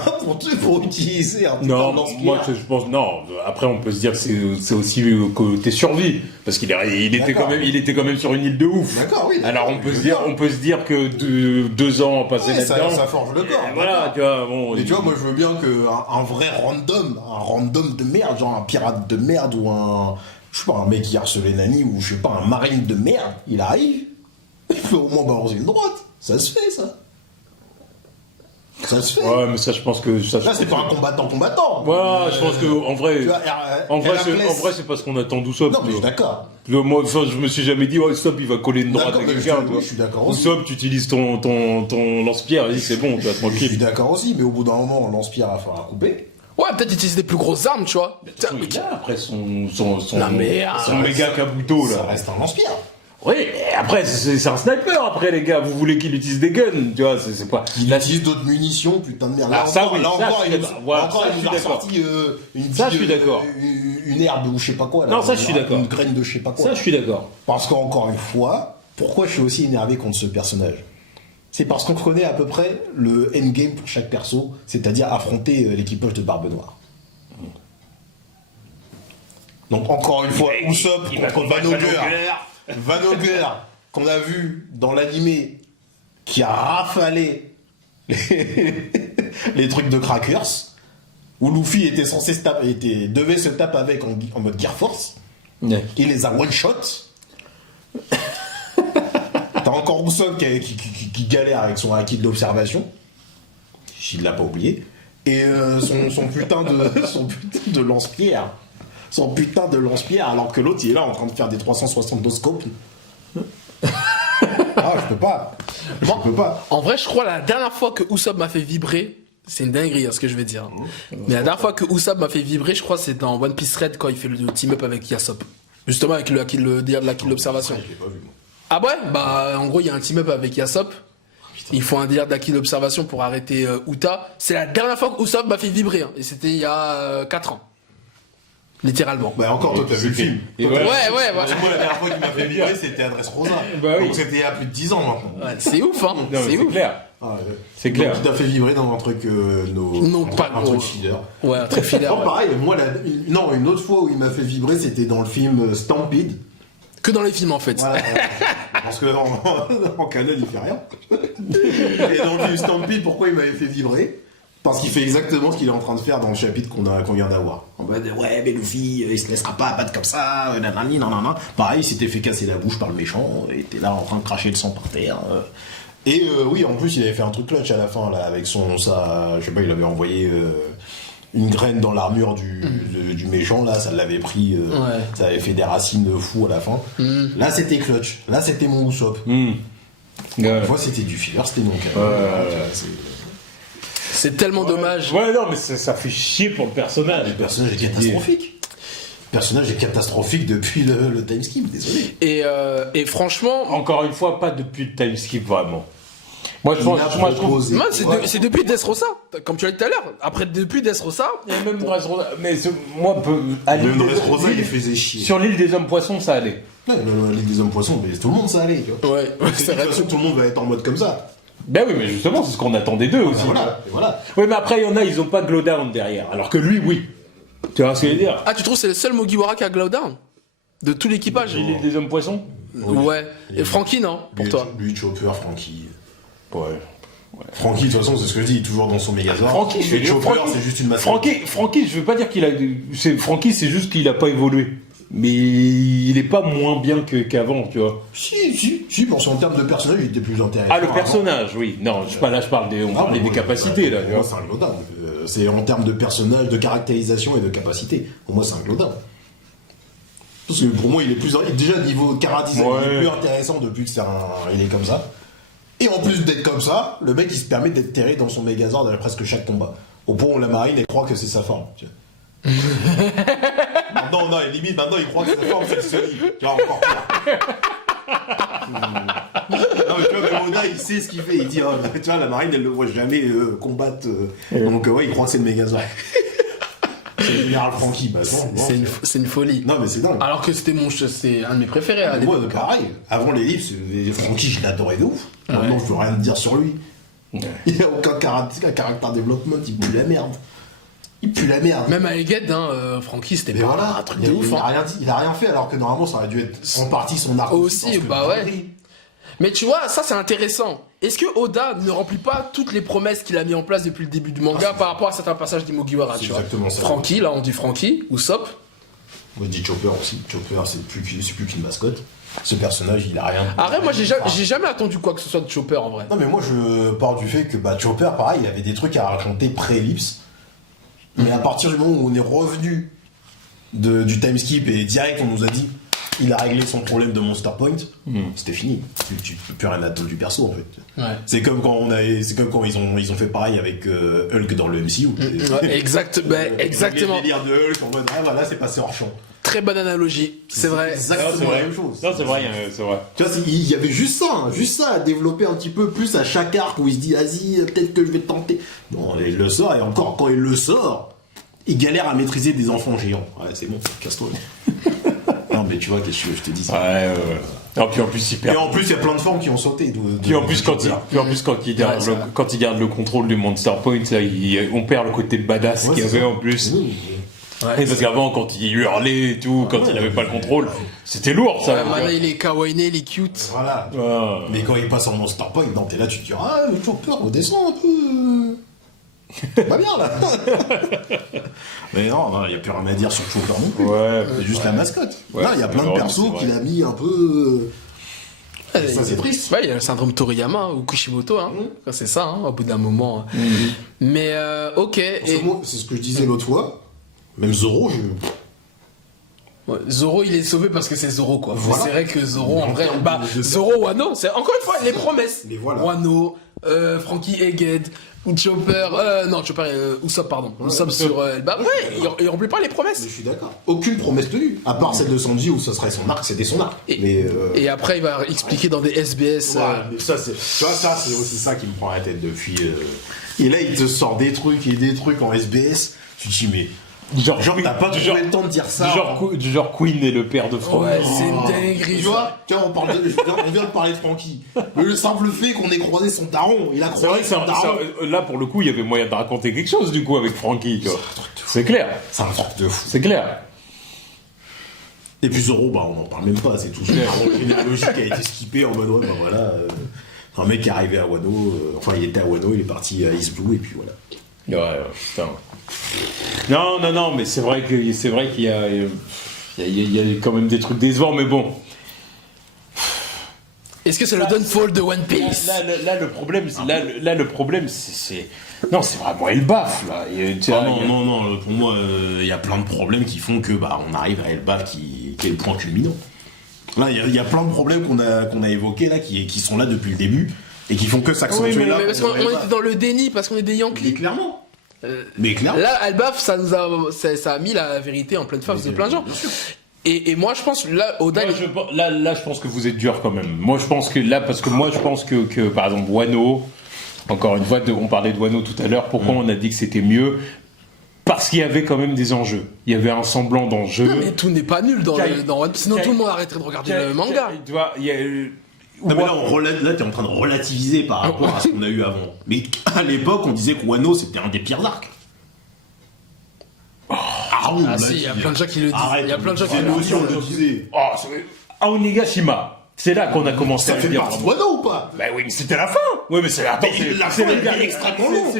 non, moi je pense non. Après on peut se dire que c'est aussi côté survie parce qu'il était quand même sur une île de ouf. D'accord, oui. Alors on peut se dire que 2 ans passés là-dedans, ça forge le corps. Voilà, tu vois. Bon. Mais tu vois, moi je veux bien que un vrai random de merde, genre un pirate de merde ou je sais pas, un mec qui harcelait Nani ou je sais pas, un marine de merde, il arrive, il peut au moins balancer une droite. Ça se fait, ça. Ça se fait. Ouais, mais ça, je pense que ça. Là, c'est pas un combattant. Ouais, je pense que en vrai, Tu vois, en vrai, Héraclès- c'est parce qu'on attend d'Usopp. Non, mais je suis d'accord. Moi, enfin, je me suis jamais dit, Usopp, il va coller une droite D'accord, à mais quelqu'un. je suis d'accord aussi. Usopp, tu utilises ton lance-pierre, vas-y, c'est bon, tu vas Je suis tranquille. d'accord aussi, mais au bout d'un moment, on lance-pierre à faire à couper. Ouais, peut-être utiliser des plus grosses armes, tu vois. Il a après son Non, mais, son méga Kabuto, Ça là. reste un lance-pierre. Oui, mais après, c'est un sniper, après, les gars. Vous voulez qu'il utilise des guns, tu vois, c'est pas. Il utilise d'autres munitions, putain de merde. Ah, ça, oui, ça, je suis il nous, d'accord. Voilà, là encore, ça, il je nous suis a d'accord. sorti une Ça, petite, je suis d'accord. Une herbe ou je sais pas quoi. Là, Non, ça, je suis d'accord. Une graine de je sais pas quoi. Ça, je suis d'accord. Parce qu'encore une fois, pourquoi je suis aussi énervé contre ce personnage? C'est parce qu'on connaît à peu près le endgame pour chaque perso, c'est-à-dire affronter l'équipage de Barbe Noire. Donc encore une fois, Usopp contre Van Ogre, qu'on a vu dans l'animé, qui a rafalé les trucs de Crackers, où Luffy était censé devait se taper avec en mode Gear Force. Ouais. Il les a one-shot. T'as encore Usopp qui galère avec son acquis de l'observation. S'il l'a pas oublié. Et son putain de lance-pierre. Son putain de lance-pierre, alors que l'autre, il est là en train de faire des 360 scopes. Ah, je peux pas. Je peux pas. En vrai, je crois la dernière fois que Usopp m'a fait vibrer, c'est une dinguerie, hein, ce que je vais dire. Mais la dernière fois que Usopp m'a fait vibrer, je crois, c'est dans One Piece Red quand il fait le team-up avec Yasop. Justement, avec l'acquis de l'observation. Je l'ai pas vu, moi. Ah ouais? Bah, en gros, il y a un team-up avec Yasop. Ils font un délire d'acquis d'observation pour arrêter Uta. C'est la dernière fois que Usopp m'a fait vibrer. Hein, et c'était il y a 4 ans. Littéralement. Bah encore, toi, t'as vu le film. Et Toi, ouais. t'as- Ouais, Moi, la dernière fois qu'il m'a fait vibrer, c'était Adresse Rosa. Bah oui. Donc c'était il y a plus de 10 ans maintenant. Ouais, c'est ouf, hein. Non, mais C'est c'est ouf. clair. Ah, ouais. C'est clair. Donc, il t'a fait vibrer dans un truc, Non, pas un gros. truc filler. Ouais, un truc filaire. Non, Ouais. pareil, moi, une autre fois où il m'a fait vibrer, c'était dans le film Stampede. Que dans les films, en fait. Voilà, parce que en canon, il fait rien. Et dans le film Stampede, pourquoi il m'avait fait vibrer? Parce qu'il fait exactement ce qu'il est en train de faire dans le chapitre qu'on vient d'avoir. En mode, ouais, mais Luffy, il se laissera pas abattre comme ça, nanani, nanana. Pareil, il s'était fait casser la bouche par le méchant, et était là en train de cracher le sang par terre. Et oui, en plus, il avait fait un truc clutch à la fin, là, avec je sais pas, il avait envoyé une graine dans l'armure du méchant, là, ça l'avait pris, ça avait fait des racines de fou à la fin. Là, c'était clutch. Là, c'était mon Usopp. Ouais. Une fois, c'était du filler, c'était mon cas. C'est tellement dommage. Ouais, non, mais ça fait chier pour le personnage. Le personnage est catastrophique. Le personnage est catastrophique depuis le time skip, désolé. Et franchement, Encore une fois, pas depuis le time skip, vraiment. Moi, je Il pense, a moi, je trouve. proposé. moi, c'est depuis Dressrosa. Comme tu l'as dit tout à l'heure. Après, depuis Dressrosa. Il y a même Dressrosa, mais moi, à l'île Même des- Dressrosa, il les faisait chier. sur l'île des hommes poissons, ça allait. Ouais, la Ligue des hommes poissons, mais tout le monde, ça allait, tu vois. Ouais, C'est de toute façon, tout le monde va être en mode comme ça. Ben oui, mais justement, c'est ce qu'on attendait d'eux aussi. Et voilà. Oui, mais après, il y en a, ils ont pas Glowdown derrière. Alors que lui, oui. Tu vois ce que je veux dire? Ah, tu trouves que c'est le seul Mugiwara qui a Glowdown? De tout l'équipage? L'île des hommes poissons? Ouais. Et Frankie, non? Pour toi? Lui, Chopper, Frankie. Ouais. Frankie, de toute façon, c'est ce que je dis, il est toujours dans son Megazord. Frankie, Et je veux Chopper, dire, c'est juste une mascotte. Frankie, je veux pas dire qu'il a. Frankie, c'est juste qu'il a pas évolué. Mais il est pas moins bien qu'avant, tu vois. Si, parce qu'en termes de personnage, il était plus intéressant. Ah, le avant. personnage, oui. Non, je parle des, on parlait bon, des capacités, là. tu Moi, vois. c'est un Glowdown. C'est en termes de personnage, de caractérisation et de capacité. Pour moi, c'est un Glowdown. Parce que pour moi, il est plus. Déjà, niveau chara-design, il est Ouais. plus intéressant depuis que il est comme ça. Et en plus d'être comme ça, le mec, il se permet d'être terré dans son Megazord à presque chaque combat. Au point où la marine, elle croit que c'est sa forme. Tu vois. Non, limite, maintenant, il croit que sa forme, c'est le Sony. Tu vois, encore pire. Non, mais tu vois, mais Oda, il sait ce qu'il fait. Il dit, oh, tu vois, la marine, elle le voit jamais combattre. Donc, ouais, il croit que c'est le Megazord. C'est le général Frankie. Bah, non, C'est une folie. non, mais c'est dingue. Alors que c'est un de mes préférés à Moi, l'époque. pareil. Avant les livres, Frankie, je l'adorais de ouf. Maintenant, je peux rien te dire sur lui. Il n'y a aucun caractère développement, il pue la merde. Il pue la merde. Même à Egghead, hein, Frankie, c'était Mais pas voilà, un truc de ouf. Hein. Il a rien fait alors que normalement ça aurait dû être en partie son arc. Aussi, parce que- bah ouais. Mais tu vois, ça c'est intéressant. Est-ce que Oda ne remplit pas toutes les promesses qu'il a mis en place depuis le début du manga par rapport à certains passages des Mugiwara, C'est tu vois? exactement ça. Frankie, là on dit Frankie, Usopp. Moi je dis Chopper aussi. Chopper c'est plus qu'une mascotte. Ce personnage, il a rien. Arrête, moi j'ai jamais attendu quoi que ce soit de Chopper en vrai. Non, mais moi, je pars du fait que Chopper, pareil, il avait des trucs à raconter pré-Ellipse. Mais à partir du moment où on est revenu du time skip et direct, on nous a dit il a réglé son problème de Monster Point, c'était fini. Tu peux plus rien attendre du perso en fait. Ouais. C'est comme quand ils ont fait pareil avec Hulk dans le MCU. Ouais, exactement. Le délire de Hulk en mode voilà, c'est passé hors champ. Très bonne analogie, c'est vrai. Exactement la même chose. Non, c'est vrai, c'est vrai. Tu vois, il y avait juste ça à développer un petit peu plus à chaque arc où il se dit vas-y, peut-être que je vais tenter. Non, il le sort et encore quand il le sort, il galère à maîtriser des enfants géants. Ouais, c'est bon, casse-toi. Non, mais tu vois, qu'est-ce que je te dis ça. Ouais. Non, puis en plus, il perd. Et en plus, il y a plein de formes qui ont sauté. Puis en plus, quand il garde le contrôle du Monster Point, là, on perd le côté badass qu'il y avait en plus. Oui. Ouais, parce qu'avant, quand il hurlait et tout, quand il avait pas le contrôle, c'était lourd, ça. Ouais, maintenant il est kawaii, il est cute. Voilà. Ouais. Mais quand il passe en Monster Point, non, t'es là, tu te dis ah, mais Chopper, redescends un peu. Pas bien là. Mais non, il n'y a plus rien à dire sur Chopper non plus. Ouais. C'est juste la mascotte. Ouais, Là, il y a plein de persos qu'il a mis un peu. Ça, c'est triste. Ouais, il y a le syndrome Toriyama ou Kishimoto, hein. C'est ça, hein, au bout d'un moment. Mais ok. Moi, c'est ce que je disais l'autre fois. Même Zoro, Ouais, Zoro, il est sauvé parce que c'est Zoro, quoi. Voilà. C'est vrai que Zoro, en vrai, de- Zoro, Wano, c'est encore une fois les promesses. Mais voilà. Wano, Frankie Egghead, ou Chopper, non, Chopper, Usopp, pardon. Usopp sur Elbaf. Ouais, il remplit pas les Mais promesses. je suis d'accord. Aucune promesse tenue. À part celle de Sanji où ça serait son arc, c'était son arc. Et après, il va expliquer dans des SBS. Voilà, mais ça, tu vois, ça, c'est aussi ça qui me prend la tête depuis. Et là, il te sort des trucs en SBS. Tu te dis, mais. Genre t'as pas trouvé le temps de dire ça. Du genre Queen est le père de Franck. Ouais, c'est une dinguerie. Tu vois, on vient de parler de Frankie. Mais le simple fait qu'on ait croisé son daron, il a C'est vrai croisé que son daron. là, pour le coup, il y avait moyen de raconter quelque chose, du coup, avec Frankie, tu vois. C'est clair. C'est un truc de fou. C'est clair. Et puis Zoro, on n'en parle même pas, c'est tout une arbre généalogique qui a été skippé en mode ouais, voilà. Un mec qui est arrivé à Wano, enfin il était à Wano, il est parti à East Blue et puis voilà. Ouais, putain. Non, mais c'est vrai qu'il y a quand même des trucs décevants, mais bon. Est-ce que c'est le downfall de One Piece? Là, le problème, c'est non, c'est vraiment Elbaf là. Non, pour moi, il y a plein de problèmes qui font que on arrive à Elbaf qui est le point culminant. Là, il y a plein de problèmes qu'on a évoqués là, qui sont là depuis le début et qui font que s'accentuer Oui, là. mais parce qu'on était dans le déni, parce qu'on est des Mais Yankees. clairement. Mais clairement. Là, Elbaf, ça a mis la vérité en pleine face de plein de gens. Et moi, je pense, là, Oda... Là, je pense que vous êtes dur quand même. Moi, je pense que là, parce que moi, je pense que par exemple, Wano, encore une fois, on parlait de Wano tout à l'heure, pourquoi on a dit que c'était mieux? Parce qu'il y avait quand même des enjeux. Il y avait un semblant d'enjeu. Non, mais tout n'est pas nul dans One Piece, sinon tout le monde arrêterait de regarder le manga. Tu vois, il y a... Non mais là t'es en train de relativiser par rapport à ce qu'on a eu avant. Mais à l'époque on disait que Wano c'était un des pires arcs. Ah si, il y a plein de gens qui le disent. Arrête, Il y a plein de gens qui nous le aussi disent. on le disait. à Onigashima. C'est là qu'on a commencé Ça à fait dire. partie de Wano ou pas? Bah oui, mais c'était la fin. Oui, mais c'est la fin. La fin était extrêmement longue.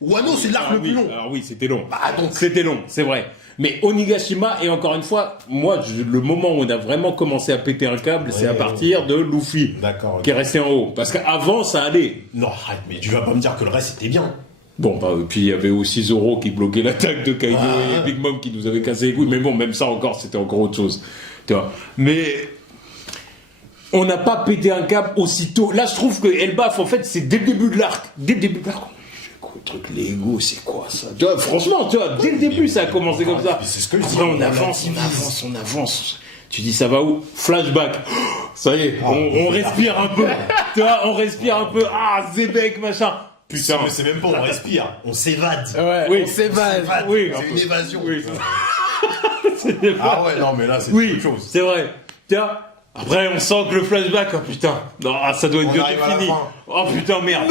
Wano c'est l'arc le plus long. Alors oui, c'était long. Donc C'était long, c'est vrai. Mais Onigashima, et encore une fois, moi, le moment où on a vraiment commencé à péter un câble, c'est à partir de Luffy. D'accord, ok. Qui est resté en haut. Parce qu'avant, ça allait. Non arrête, mais tu vas pas me dire que le reste c'était bien. Bon, puis il y avait aussi Zoro qui bloquait l'attaque de Kaido et Big Mom qui nous avait cassé les couilles. Mais bon, même ça encore, c'était encore autre chose. Tu vois. Mais on n'a pas pété un câble aussitôt. Là, je trouve que Elbaf, en fait, c'est dès le début de l'arc. Dès le début de l'arc. Le truc Lego, c'est quoi ça? Tu vois, franchement, tu vois, dès le début, ça a commencé comme ça. C'est ce que je dis. Après, on avance. Tu dis, ça va où? Flashback. Ça y est, on respire un peu. Tu vois, on respire un peu. Ah, Zebek, machin. Putain, mais c'est même pas on respire, on s'évade. Ouais, Oui. on s'évade. Oui, C'est une évasion. Oui. Ah ouais, non mais là c'est Oui, autre chose. c'est vrai. Tiens, après on sent que le flashback, oh putain, non, ça doit être On bientôt arrive à la fini. fin. Oh putain, merde.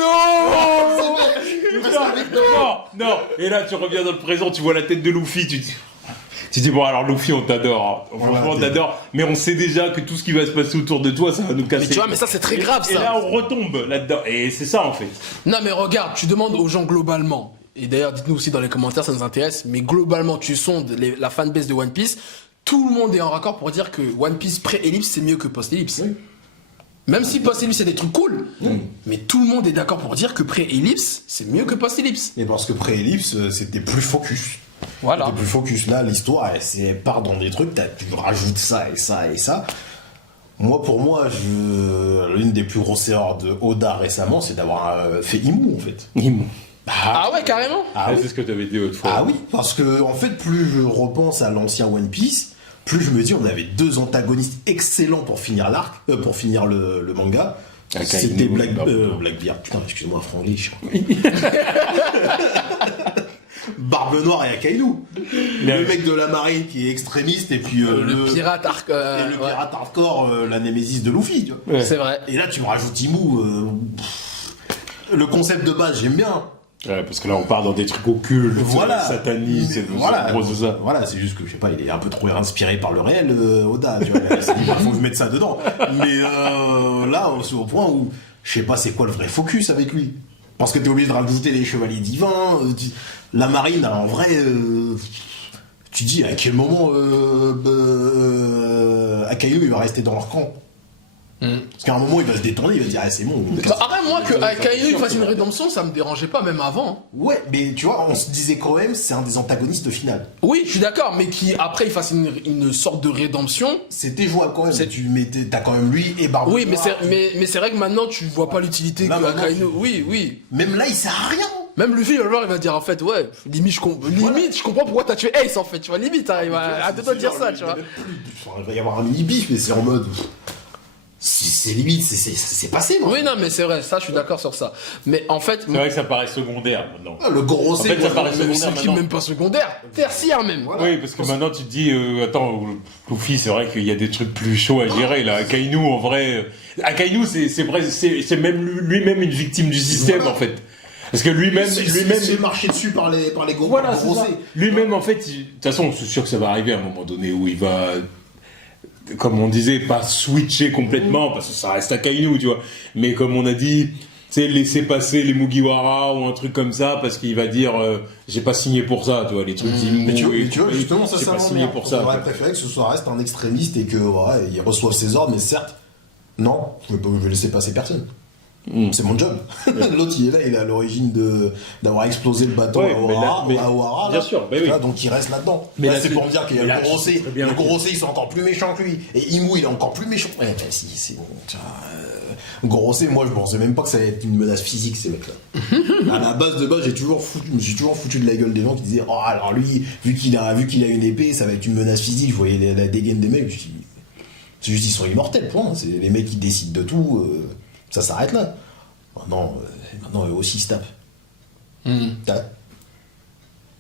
Non. Et là, tu reviens dans le présent, tu vois la tête de Luffy, tu dis bon alors Luffy, on t'adore. Franchement, on t'adore. Mais on sait déjà que tout ce qui va se passer autour de toi, ça va nous casser. Mais tu vois, mais ça c'est très grave Et ça. là, on retombe là-dedans. Et c'est ça en fait. Non mais regarde, tu demandes aux gens globalement, et d'ailleurs dites-nous aussi dans les commentaires, ça nous intéresse, mais globalement tu sondes la fanbase de One Piece, tout le monde est en raccord pour dire que One Piece pré-ellipse c'est mieux que post-ellipse. Oui. Même si post-ellipse c'est des trucs cool, mais tout le monde est d'accord pour dire que pré-ellipse c'est mieux que post-ellipse. Et parce que pré-ellipse c'était plus focus. Voilà. C'était plus focus. Là, l'histoire, elle part dans des trucs, tu rajoutes ça et ça et ça. Pour moi, l'une des plus grosses erreurs de Oda récemment, c'est d'avoir fait Imu en fait. Imu. Ah ouais, carrément. Oui. C'est ce que tu avais dit autrefois. Ah oui, parce que en fait, plus je repense à l'ancien One Piece, plus je me dis on avait deux antagonistes excellents pour finir l'arc, pour finir le manga. C'était Blackbeard. Putain, excuse-moi, franglish. Barbe Noire et Akainu. Le mec de la marine qui est extrémiste et puis le pirate pirate hardcore, la némésis de Luffy. Tu vois. Ouais. C'est vrai. Et là, tu me rajoutes Imu. Le concept de base, j'aime bien. Ouais, parce que là, on part dans des trucs occultes, satanistes, ça. Voilà, c'est juste que, je sais pas, il est un peu trop inspiré par le réel, Oda, tu vois. Il s'est dit, faut que je mette ça dedans. Mais là, c'est au point où, je sais pas, c'est quoi le vrai focus avec lui. Parce que t'es obligé de rajouter les chevaliers divins, la marine, alors en vrai, tu dis, à quel moment Akainu, il va rester dans leur camp. Parce qu'à un moment il va se détourner, il va se dire c'est bon. Arrête moi que Akainu il fasse une rédemption, ça me dérangeait pas même avant. Ouais, mais tu vois, on se disait quand même c'est un des antagonistes final. Oui, je suis d'accord, mais qui après il fasse une sorte de rédemption, c'était jouable quand même. T'as quand même lui et Barbe. Oui, mais c'est vrai que maintenant tu vois pas l'utilité que Akainu. Oui. Même là il sert à rien. Même Luffy, il va dire en fait, ouais, limite je comprends pourquoi t'as tué Ace en fait, tu vois, limite, hein, il va à deux doigts de dire ça, tu vois. Il va y avoir un mini bif, mais c'est en mode. C'est limite, c'est passé, moi. Oui, non, mais c'est vrai, ça, je suis d'accord sur ça. Mais en fait. C'est vrai que ça paraît secondaire maintenant. Le gros ça paraît secondaire maintenant. Même pas secondaire, tertiaire même. Voilà. Oui, parce que maintenant tu te dis, attends, Luffy, c'est vrai qu'il y a des trucs plus chauds à gérer là. Akainu, en vrai. Akainu, c'est même lui-même une victime du système, en fait. Parce que lui-même. C'est marché dessus par les gros. Voilà, c'est ça. Lui-même, en fait, de toute façon, je suis sûr que ça va arriver à un moment donné où il va. Comme on disait, pas switcher complètement, parce que ça reste Akainu, tu vois. Mais comme on a dit, tu sais, laisser passer les Mugiwara ou un truc comme ça, parce qu'il va dire, j'ai pas signé pour ça, tu vois, les trucs mais tu vois, justement, ça, j'ai pas signé pour ça. J'aurais préféré que ce soit reste un extrémiste et que, il reçoive ses ordres, mais certes, non, je vais laisser passer personne. C'est mon job. L'autre, il est là, il est à l'origine d'avoir explosé le bateau à Ohara. Bien sûr, oui. Donc il reste là-dedans. Mais là, c'est pour me dire qu'il y a le Gorosei. Le Gorosei, ils sont encore plus méchants que lui. Et Imu, il est encore plus méchant. Ouais, si, c'est bon. Gorosei, moi, je pensais même pas que ça allait être une menace physique, ces mecs-là. À la base, je me suis toujours foutu de la gueule des gens qui disaient, oh, alors lui, vu qu'il a une épée, ça va être une menace physique. Je voyais la dégaine des mecs, je me suis dit, c'est juste, ils sont immortels, point. C'est les mecs qui décident de tout. Ça s'arrête là. Maintenant eux aussi se tapent.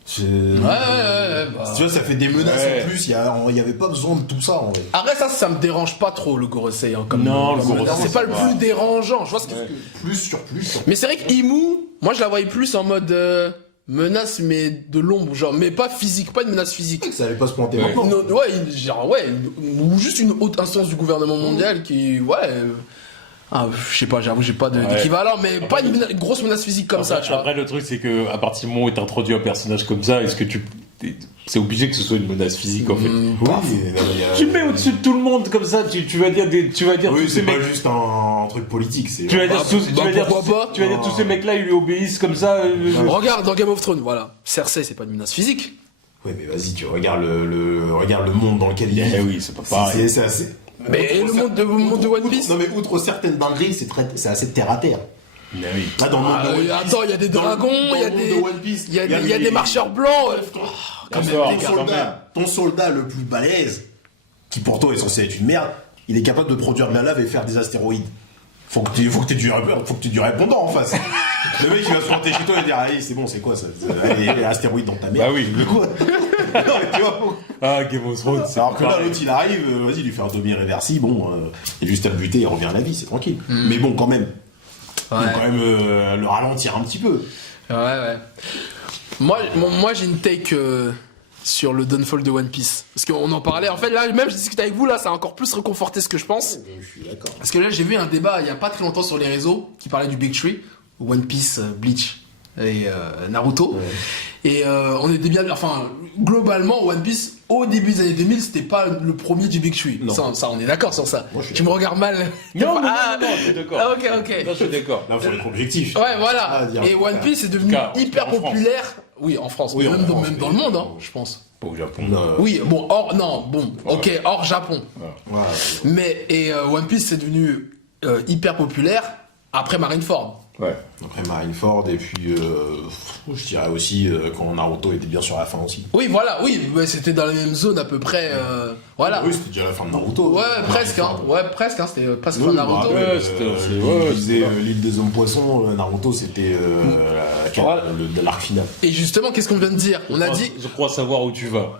Tu vois, ça fait des menaces en plus. Il y avait pas besoin de tout ça en fait. Après ça me dérange pas trop le Gorosei. Hein, le Gorosei, c'est pas le plus dérangeant. Je vois ce que plus sur plus. Mais c'est vrai que Imu, moi je la voyais plus en mode menace mais de l'ombre, genre, mais pas physique, pas une menace physique. Ça allait pas se pointer. Ou juste une haute instance du gouvernement mondial qui, je sais pas, j'avoue, j'ai pas d'équivalent, mais pas une grosse menace physique comme ça, tu vois. Après, le truc, c'est que à partir du moment où tu introduis un personnage comme ça, est-ce que c'est obligé que ce soit une menace physique, en fait. Tu le mets au-dessus de tout le monde comme ça, tu vas dire oui, c'est pas juste un truc politique, c'est. Tu vas dire tous ces mecs-là, ils lui obéissent comme ça. Regarde dans Game of Thrones, voilà. Cersei, c'est pas une menace physique. Oui, mais vas-y, tu regardes le monde dans lequel il est. Oui, c'est pas pareil. C'est assez. Mais le monde de One Piece. Non mais outre certaines dingueries, c'est assez terre à terre. Mais oui. Là, attends, il y a des dragons, il y a des marcheurs blancs. Ton soldat le plus balèze, qui pour toi est censé être une merde, il est capable de produire de la lave et faire des astéroïdes. Faut que t'aies du répondant en face. Le mec il va se planter chez toi et dire allez c'est bon c'est quoi ça, astéroïde dans ta merde. Bah oui. Non mais tu vois. Game of Thrones. Alors que là l'autre il arrive, vas-y lui faire un demi-réversi, il est juste à le buter et il revient à la vie, c'est tranquille. Mais bon quand même. Faut quand même le ralentir un petit peu. Ouais. Moi j'ai une take sur le downfall de One Piece. Parce qu'on en parlait, en fait là même je discute avec vous là, ça a encore plus réconforté ce que je pense. Je suis d'accord. Parce que là j'ai vu un débat il y a pas très longtemps sur les réseaux qui parlait du Big Three, One Piece, Bleach et Naruto. Et on était bien, enfin, globalement, One Piece, au début des années 2000, c'était pas le premier du Big Three. Ça, on est d'accord sur ça. Moi, Tu me regardes mal. Non, je suis d'accord. Ah, ok. Non, je suis d'accord. Là, il faut être objectif. Ouais, voilà. Ah, dire. Et One Piece est devenu hyper en France. populaire. Oui, en France. Oui, mais en même, France, même dans mais- le monde, hein, je pense. Pas au Japon. Oui, bon, hors Japon. Ouais. Mais, One Piece, c'est devenu hyper populaire après Marineford. Ouais. Après Marineford, et puis je dirais aussi quand Naruto était bien sur la fin aussi. Oui, voilà, oui, mais c'était dans la même zone à peu près. Voilà. Oui, c'était déjà la fin de Naruto. Ouais, presque, hein. Ouais, presque, hein. C'était presque fin Oui, Naruto. bah, Ouais, il disait l'île des hommes poissons, Naruto c'était l'arc final. Et justement, qu'est-ce qu'on vient de dire? On a dit. Je crois savoir où tu vas.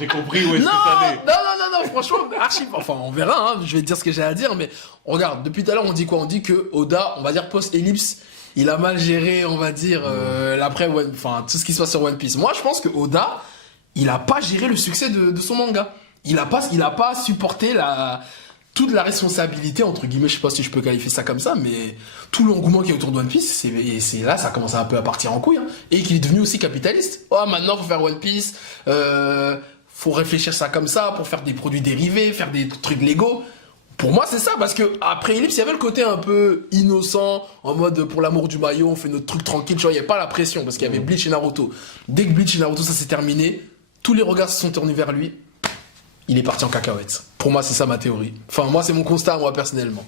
J'ai compris où est-ce Non, que t'allais. non, franchement, archi. Enfin, on verra, hein. Je vais te dire ce que j'ai à dire, mais regarde, depuis tout à l'heure, on dit quoi? On dit que Oda, on va dire post-ellipse, il a mal géré, on va dire, l'après, enfin, tout ce qui se passe sur One Piece. Moi, je pense que Oda, il a pas géré le succès de son manga. Il a pas supporté toute la responsabilité, entre guillemets, je sais pas si je peux qualifier ça comme ça, mais tout l'engouement qui est autour de One Piece, c'est là, ça commence un peu à partir en couille, hein. Et qu'il est devenu aussi capitaliste. Oh, maintenant, faut faire One Piece, faut réfléchir ça comme ça, pour faire des produits dérivés, faire des trucs légaux. Pour moi, c'est ça, parce que après Ellipse, il y avait le côté un peu innocent, en mode pour l'amour du maillot, on fait notre truc tranquille, tu vois, il n'y avait pas la pression, parce qu'il y avait Bleach et Naruto. Dès que Bleach et Naruto, ça s'est terminé, tous les regards se sont tournés vers lui, il est parti en cacahuète. Pour moi, c'est ça ma théorie. Enfin, moi, c'est mon constat, moi, personnellement.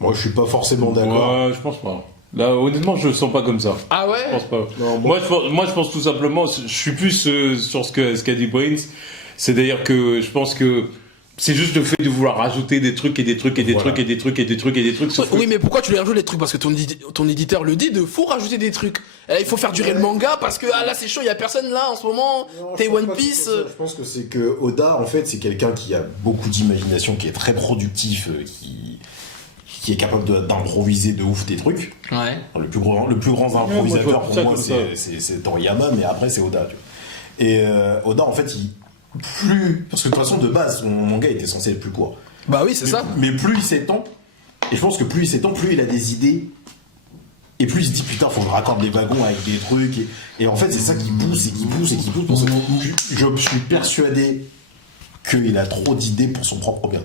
Moi, je suis pas forcément d'accord. Ouais, je pense pas. Là, honnêtement, je le sens pas comme ça. Ah ouais? Je pense pas. Non, moi, je pense tout simplement, je suis plus sur ce qu'a dit Prince. C'est-à-dire que je pense que c'est juste le fait de vouloir rajouter des trucs et des trucs et des Voilà. trucs et des trucs et des trucs et des trucs. Sauf que- Oui, mais pourquoi tu lui rajoutes les trucs? Parce que ton éditeur le dit, faut rajouter des trucs. Il faut faire durer le manga parce que là c'est chaud, il y a personne là en ce moment. T'es One Piece. Je pense que c'est que Oda, en fait, c'est quelqu'un qui a beaucoup d'imagination, qui est très productif, qui est capable d'improviser de ouf des trucs. Ouais. Le plus grand improvisateur moi, je vois pour ça moi, comme ça. c'est Toriyama, mais après c'est Oda. Tu vois. Et Oda, en fait, parce que de toute façon, de base, son manga était censé être plus court. Bah oui, c'est ça. Mais plus il s'étend, et je pense que plus il s'étend, plus il a des idées. Et plus il se dit putain, faut que je raccorde les wagons avec des trucs. Et en fait, c'est ça qui pousse et qui pousse et qui pousse. Parce que je suis persuadé qu'il a trop d'idées pour son propre bien.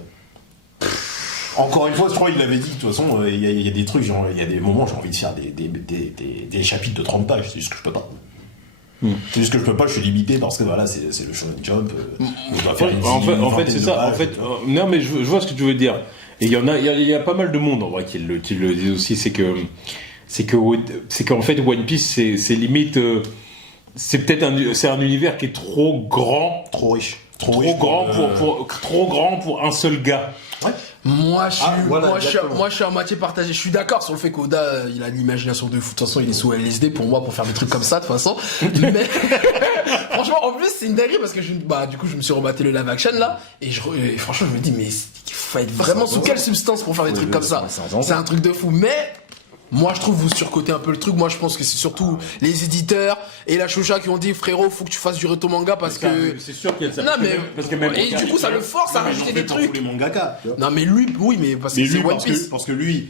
Encore une fois, je crois qu'il l'avait dit. De toute façon, il y a des trucs, genre, il y a des moments, j'ai envie de faire des chapitres de 30 pages. C'est juste que je peux pas. C'est juste que je peux pas, je suis limité parce que voilà, c'est le Shonen Jump. On doit faire En fait, c'est ça. En fait, non, mais je vois ce que tu veux dire. Et il y a pas mal de monde en vrai qui le dit aussi. C'est qu'en fait, One Piece, c'est limite, c'est un univers qui est trop grand, trop riche. trop grand pour un seul gars. Ouais. Moi, voilà, je suis à moitié partagé. Je suis d'accord sur le fait qu'Oda, il a l'imagination de fou. De toute façon, il est sous LSD pour moi pour faire des trucs comme ça, de toute façon. Mais franchement, en plus, c'est une dinguerie parce que du coup, je me suis rematé le live action là. Et franchement, je me dis, mais il faut être vraiment sous quelle substance pour faire des trucs comme ça? C'est un truc de fou. Mais moi, je trouve vous surcotez un peu le truc. Moi, je pense que c'est surtout les éditeurs et la Shosha qui ont dit, frérot, faut que tu fasses durer ton manga parce que. C'est sûr qu'il y a ça. Non, mais. Parce que même Et du coup, ça le force à rajouter des Tous trucs. les mangaka. Tu vois. Non, mais lui, oui, mais parce que Mais c'est lui, One Piece. parce que lui,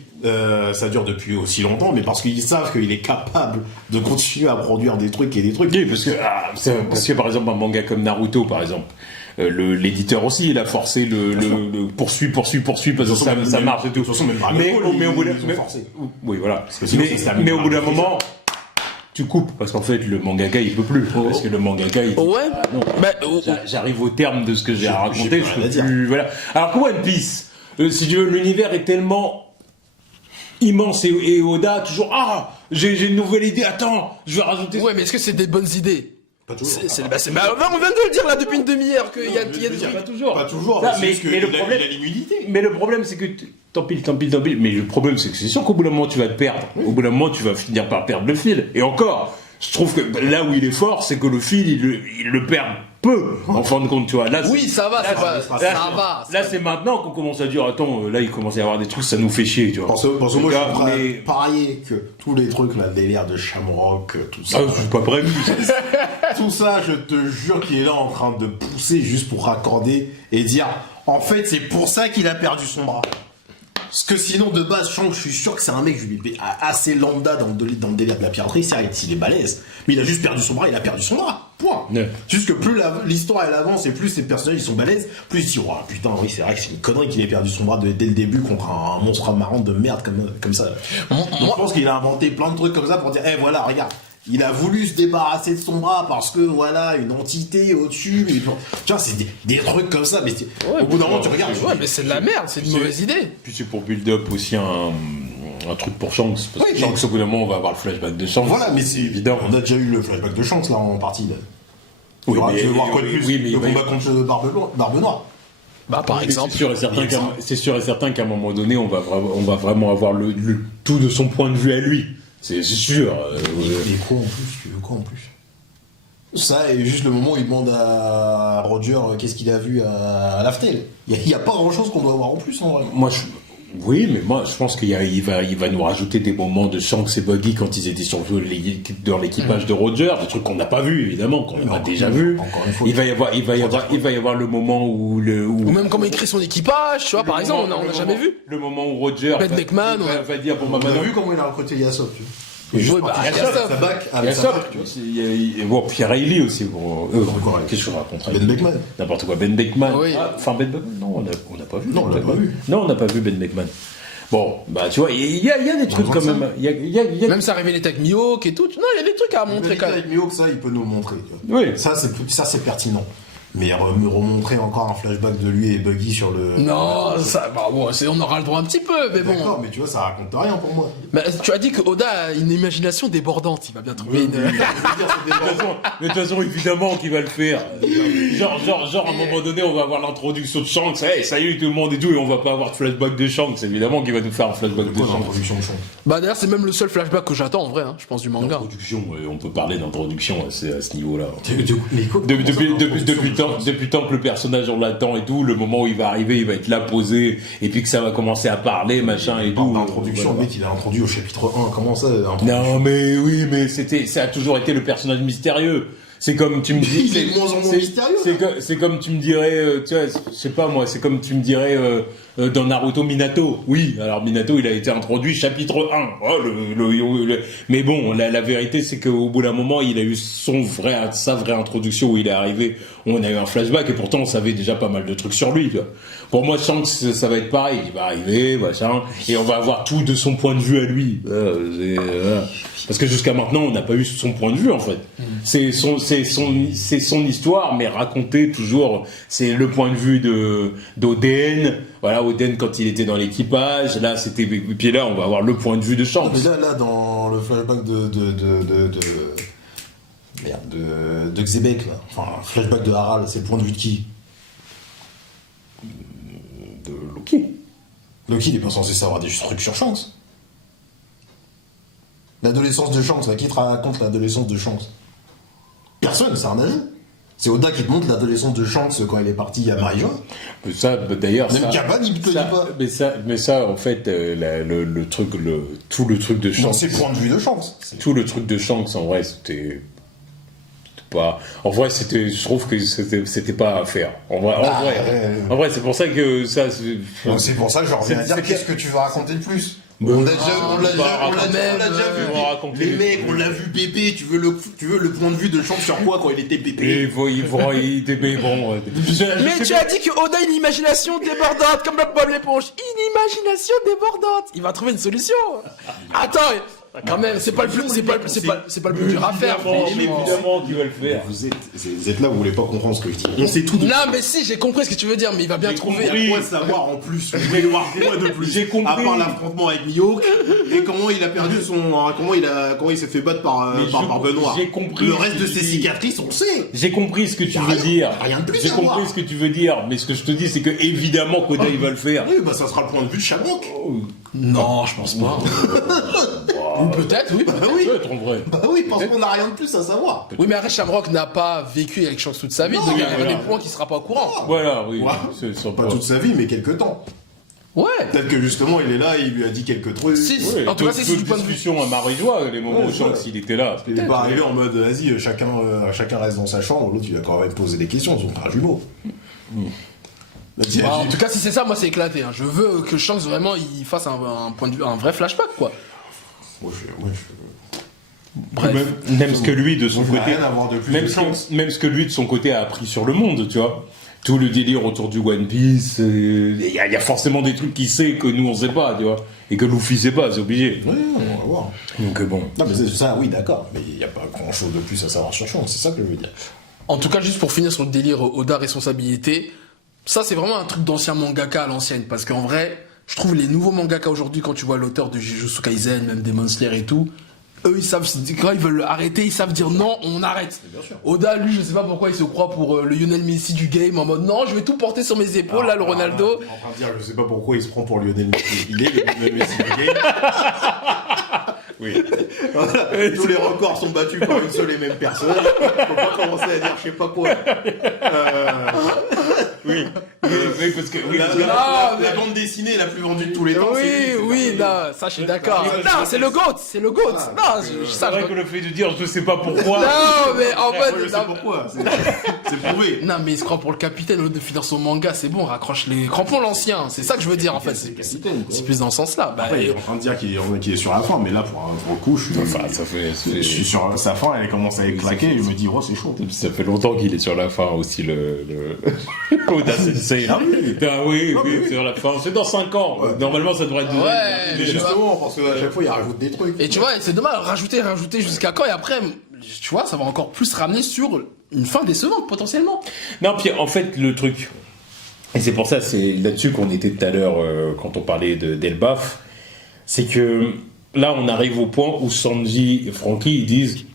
ça dure depuis aussi longtemps, mais parce qu'ils savent qu'il est capable de continuer à produire des trucs et des trucs. Oui, parce que par exemple un manga comme Naruto par exemple, l'éditeur aussi il a forcé le poursuit parce que ça marche et tout. De toute façon, même Dragon Ball, mais au bout d'un ils ont forcé. oui voilà. que sinon, ça se termine Mais au par bout d'un la moment tu coupes parce qu'en fait le mangaka il peut plus parce que le mangaka il dit, Ouais. ah, non, Bah, j'arrive au terme de ce que j'ai à raconter, j'ai plus je rien à peux dire. plus voilà. Alors que One Piece, si tu veux, l'univers est tellement immense et Oda toujours j'ai une nouvelle idée, attends je vais rajouter ouais, mais est-ce que c'est des bonnes idées? Pas toujours. On vient de le dire là depuis une demi-heure qu'il y a des trucs. pas toujours. Pas toujours. Ça, C'est mais juste qu'il le a problème, l'immunité. mais le problème, c'est que tant pis. Mais le problème, c'est que c'est sûr qu'au bout d'un moment, tu vas te perdre. Au bout d'un moment, tu vas finir par perdre le fil. Et encore, je trouve que là où il est fort, c'est que le fil, il le perd peu, en fin de compte, tu vois. Là, Oui, ça va, là, ça va. Là, c'est maintenant qu'on commence à dire, attends, là, il commence à y avoir des trucs, ça nous fait chier, tu vois. Parce que moi, je suis prêt mais- à parier que tous les trucs, là, délire de Shamrock, tout ça. Ah, c'est pas prévu. Tout ça, je te jure qu'il est là en train de pousser juste pour raccorder et dire en fait, c'est pour ça qu'il a perdu son bras. Parce que sinon, de base, Shanks, je suis sûr que c'est un mec assez lambda dans le délire de la piraterie. Certes, il est balèze, mais il a juste perdu son bras, il a perdu son bras. Point. Ouais. Juste que plus l'histoire elle avance et plus ces personnages ils sont balèzes, plus ils se disent oh, putain, oui, c'est vrai que c'est une connerie qu'il ait perdu son bras dès le début contre un monstre marrant de merde comme ça. Donc je pense qu'il a inventé plein de trucs comme ça pour dire, voilà, regarde. Il a voulu se débarrasser de son bras parce que voilà, une entité au-dessus. Tu vois, c'est des trucs comme ça. Mais au bout d'un moment, tu regardes. Ouais, mais c'est de la merde, c'est une mauvaise idée. Puis c'est pour build up aussi un truc pour Shanks. Parce que Oui, Shanks, au bout d'un moment, on va avoir le flashback de Shanks. Voilà, mais c'est évident. On a déjà eu le flashback de Shanks là en partie. Là. Oui, tu veux voir quoi de plus oui, mais le combat contre Barbe Noire. Bah, par exemple. C'est sûr et certain qu'à un moment donné, on va vraiment avoir le tout de son point de vue à lui. C'est sûr. Et quoi en plus? Tu veux quoi en plus? Ça, et juste le moment où il demande à Roger qu'est-ce qu'il a vu à Laftel. Il n'y a pas grand-chose qu'on doit voir en plus en vrai. Oui, mais moi, je pense qu'il va nous rajouter des moments de Shanks et Buggy quand ils étaient dans l'équipage de Roger, des trucs qu'on n'a pas vu évidemment, qu'on a déjà vu. Il va y avoir le moment où ou même comment il crée son équipage, tu vois, par exemple, on n'a jamais vu. Le moment où Roger Ben Beckman, va dire bon, on a vu comment il a recruté Yassop, tu vois. Oui, bah, bon, Pierre Riley aussi. Bon, qu'est-ce que je raconte? Ben Beckman. N'importe quoi. Ben Beckman. Oui. Enfin, Ben Beckman. Non, on n'a pas vu. Non, on l'a pas vu. Non, on n'a pas vu Ben Beckman. Bon, bah, tu vois, il y a des trucs quand même. Même ça révélait avec Mihawk et tout. Non, il y a des trucs à montrer quand même. Avec Mihawk, ça, il peut nous le montrer. Oui. Ça, c'est pertinent. Mais me remontrer encore un flashback de lui et Buggy sur le... Non, ça, bah bon, on aura le droit un petit peu, mais bon. D'accord, mais tu vois, ça raconte rien pour moi. Mais tu as dit que Oda a une imagination débordante, il va bien trouver une... De toute façon, évidemment qu'il va le faire. Genre, à un moment donné, on va avoir l'introduction de Shanks. Hey, salut tout le monde et tout, et on va pas avoir de flashback de Shanks. Évidemment qu'il va nous faire un flashback de Shanks. L'introduction de Shanks. Bah d'ailleurs, c'est même le seul flashback que j'attends en vrai, hein, je pense, du manga. L'introduction, on peut parler d'introduction à ce niveau-là. Mais Depuis tant que le personnage on l'attend et tout, le moment où il va arriver, il va être là posé, et puis que ça va commencer à parler, machin et tout. L'introduction, le mec il a introduit au chapitre 1, comment ça? Non mais oui, mais ça a toujours été le personnage mystérieux. C'est comme tu me dis. Il est de moins en moins mystérieux. C'est comme tu me dirais, tu vois, je sais pas moi, c'est comme tu me dirais dans Naruto Minato. Oui, alors Minato il a été introduit chapitre 1. Oh, mais bon, la vérité c'est qu'au bout d'un moment il a eu sa vraie introduction où il est arrivé. On a eu un flashback et pourtant on savait déjà pas mal de trucs sur lui. Tu vois. Pour moi, Shanks ça va être pareil. Il va arriver, machin, et on va avoir tout de son point de vue à lui. Parce que jusqu'à maintenant on n'a pas eu son point de vue en fait. C'est son histoire, mais racontée toujours. C'est le point de vue d'Oden. Voilà, Oden quand il était dans l'équipage. Là, puis là, on va avoir le point de vue de Shanks. Mais là, dans le flashback de Xebec, là. Enfin, flashback de Harald, c'est le point de vue de qui? De Loki. Loki, il est pas censé savoir des trucs sur Shanks. L'adolescence de Shanks, là, qui te raconte l'adolescence de Shanks? Personne, c'est un avis. C'est Oda qui te montre l'adolescence de Shanks quand il est parti à Marijoa. Ça, d'ailleurs, même Kaban, il te le dit pas. Mais ça, en fait, tout le truc de Shanks. Non, c'est le point de vue de Shanks. Tout le truc de Shanks, en vrai, c'était pas. En vrai, je trouve que c'était pas à faire. En vrai, c'est pour ça que ça. C'est pour ça que je reviens à dire qu'est-ce que tu veux raconter de plus? On l'a déjà vu. Les mecs, on l'a vu bébé. Tu veux le point de vue de Shanks sur quoi quand il était bébé? Mais bon. Mais tu as dit que Oda a une imagination débordante, comme Bob l'éponge. Une imagination débordante. Il va trouver une solution. Attends. Quand même, c'est pas le plus dur à faire. Évidemment qu'il va le faire. Vous êtes là, vous voulez pas comprendre ce que je dis. On sait tout. Non, mais si, j'ai compris ce que tu veux dire, mais il va bien trouver. Quoi savoir en plus? Vous voulez voir quoi de plus? J'ai compris. À part l'affrontement avec Mihawk et comment il a perdu comment il s'est fait battre par Benoît. J'ai compris. Le reste de ses cicatrices, on sait. J'ai compris ce que tu veux dire. Rien de plus. J'ai compris ce que tu veux dire, mais ce que je te dis, c'est que évidemment qu'Oda il va le faire. Oui, bah ça sera le point de vue de Shamrock. Non, je pense pas. Ou peut-être, oui. Peut-être en vrai. Bah oui, parce qu'on n'a rien de plus à savoir. Oui, mais après, Shamrock n'a pas vécu avec Shanks toute sa vie, donc il y a des points qui sera pas au courant. Voilà, oui. Pas toute sa vie, mais quelques temps. Ouais. Peut-être que justement, il est là, il lui a dit quelques trucs. En tout cas, c'est du point de vue. Discussion à Marijoa, les moments où Shanks il était là. Il n'est pas arrivé en mode, vas-y, chacun reste dans sa chambre, l'autre il va quand même poser des questions, ils ont un jumeau. Bah, en tout cas, si c'est ça, moi, c'est éclaté. Hein. Je veux que Shanks, vraiment, il fasse un point de vue, un vrai flashback, quoi. Bref. Même ce que lui, de son côté... Rien à voir de plus même, de Shanks. même ce que lui, de son côté, a appris sur le monde, tu vois. Tout le délire autour du One Piece, il y a forcément des trucs qu'il sait que nous, on sait pas, tu vois. Et que Luffy sait pas, c'est obligé. Ouais, on va voir. Donc bon. Non, mais c'est ça, oui, d'accord. Mais il n'y a pas grand-chose de plus à savoir sur Shanks, c'est ça que je veux dire. En tout cas, juste pour finir sur le délire Oda responsabilité, ça, c'est vraiment un truc d'ancien mangaka à l'ancienne. Parce qu'en vrai, je trouve les nouveaux mangaka aujourd'hui, quand tu vois l'auteur de Jujutsu Kaisen, même Demon Slayer et tout, eux, ils savent, quand ils veulent arrêter, ils savent dire non, on arrête. Bien sûr. Oda, lui, je sais pas pourquoi il se croit pour le Lionel Messi du game, en mode non, je vais tout porter sur mes épaules, là, le Ronaldo. En train de dire, je sais pas pourquoi il se prend pour Lionel Messi. Il est le Lionel Messi du game. Oui. Voilà. Tous les records sont battus par une seule et même personne. Faut pas commencer à dire je sais pas quoi. Oui, parce que... La bande dessinée la plus vendue de tous les temps. Oui, non, ça, je suis d'accord. Non, c'est le GOAT, c'est le GOAT. Non, C'est vrai que le fait de dire je sais pas pourquoi... Non, mais en fait... Je sais pourquoi. C'est prouvé. Non, mais il se croit pour le capitaine au lieu de finir son manga, c'est bon, raccroche les crampons l'ancien. C'est ça que je veux dire, en fait. C'est plus dans ce sens-là. Bah, Après, il est en train de dire qu'il est sur la fin, mais là, pour le coup, je suis sur sa fin, elle commence à claquer, je me dis, oh, c'est chaud. Ça fait longtemps qu'il est sur la fin aussi, le... Oda Sensei. Ah oui. Oui, sur la fin. C'est dans 5 ans. Normalement, ça devrait être... Ouais, Mais justement, parce qu'à chaque fois, il rajoute des trucs. Et tu vois, c'est dommage, rajouter jusqu'à quand, et après, tu vois, ça va encore plus ramener sur une fin décevante, potentiellement. Non, puis en fait, le truc... Et c'est pour ça, c'est là-dessus qu'on était tout à l'heure, quand on parlait d'Elbaf, c'est que là, on arrive au point où Sanji et Franky, ils disent...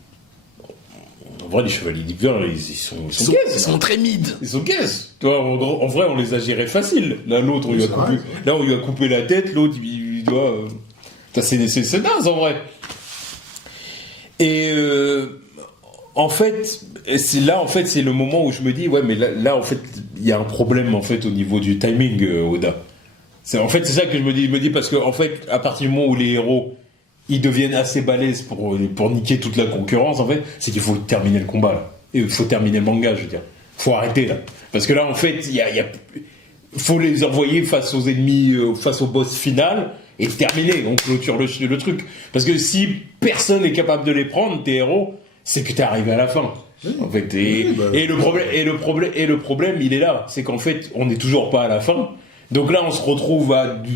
En vrai, les chevaliers d'Hiver, ils sont gays. Ils sont très mid. Ils sont gays. Tu vois, en vrai, on les a gérés facile. Là, l'autre, on lui a coupé. Là, on lui a coupé la tête. L'autre, il doit. C'est naze, en vrai. Et en fait, c'est le moment où je me dis, ouais, mais là, en fait, il y a un problème en fait au niveau du timing, Oda. C'est ça que je me dis. Je me dis parce que en fait, à partir du moment où les héros ils deviennent assez balèzes pour niquer toute la concurrence, en fait, c'est qu'il faut terminer le combat, là. Et il faut terminer le manga, je veux dire. Faut arrêter, là. Parce que là, en fait, faut les envoyer face aux ennemis, face au boss final, et terminer. On clôture le truc. Parce que si personne n'est capable de les prendre, tes héros, c'est que t'es arrivé à la fin. En fait, et le problème, il est là. C'est qu'en fait, on n'est toujours pas à la fin. Donc là, on se retrouve avec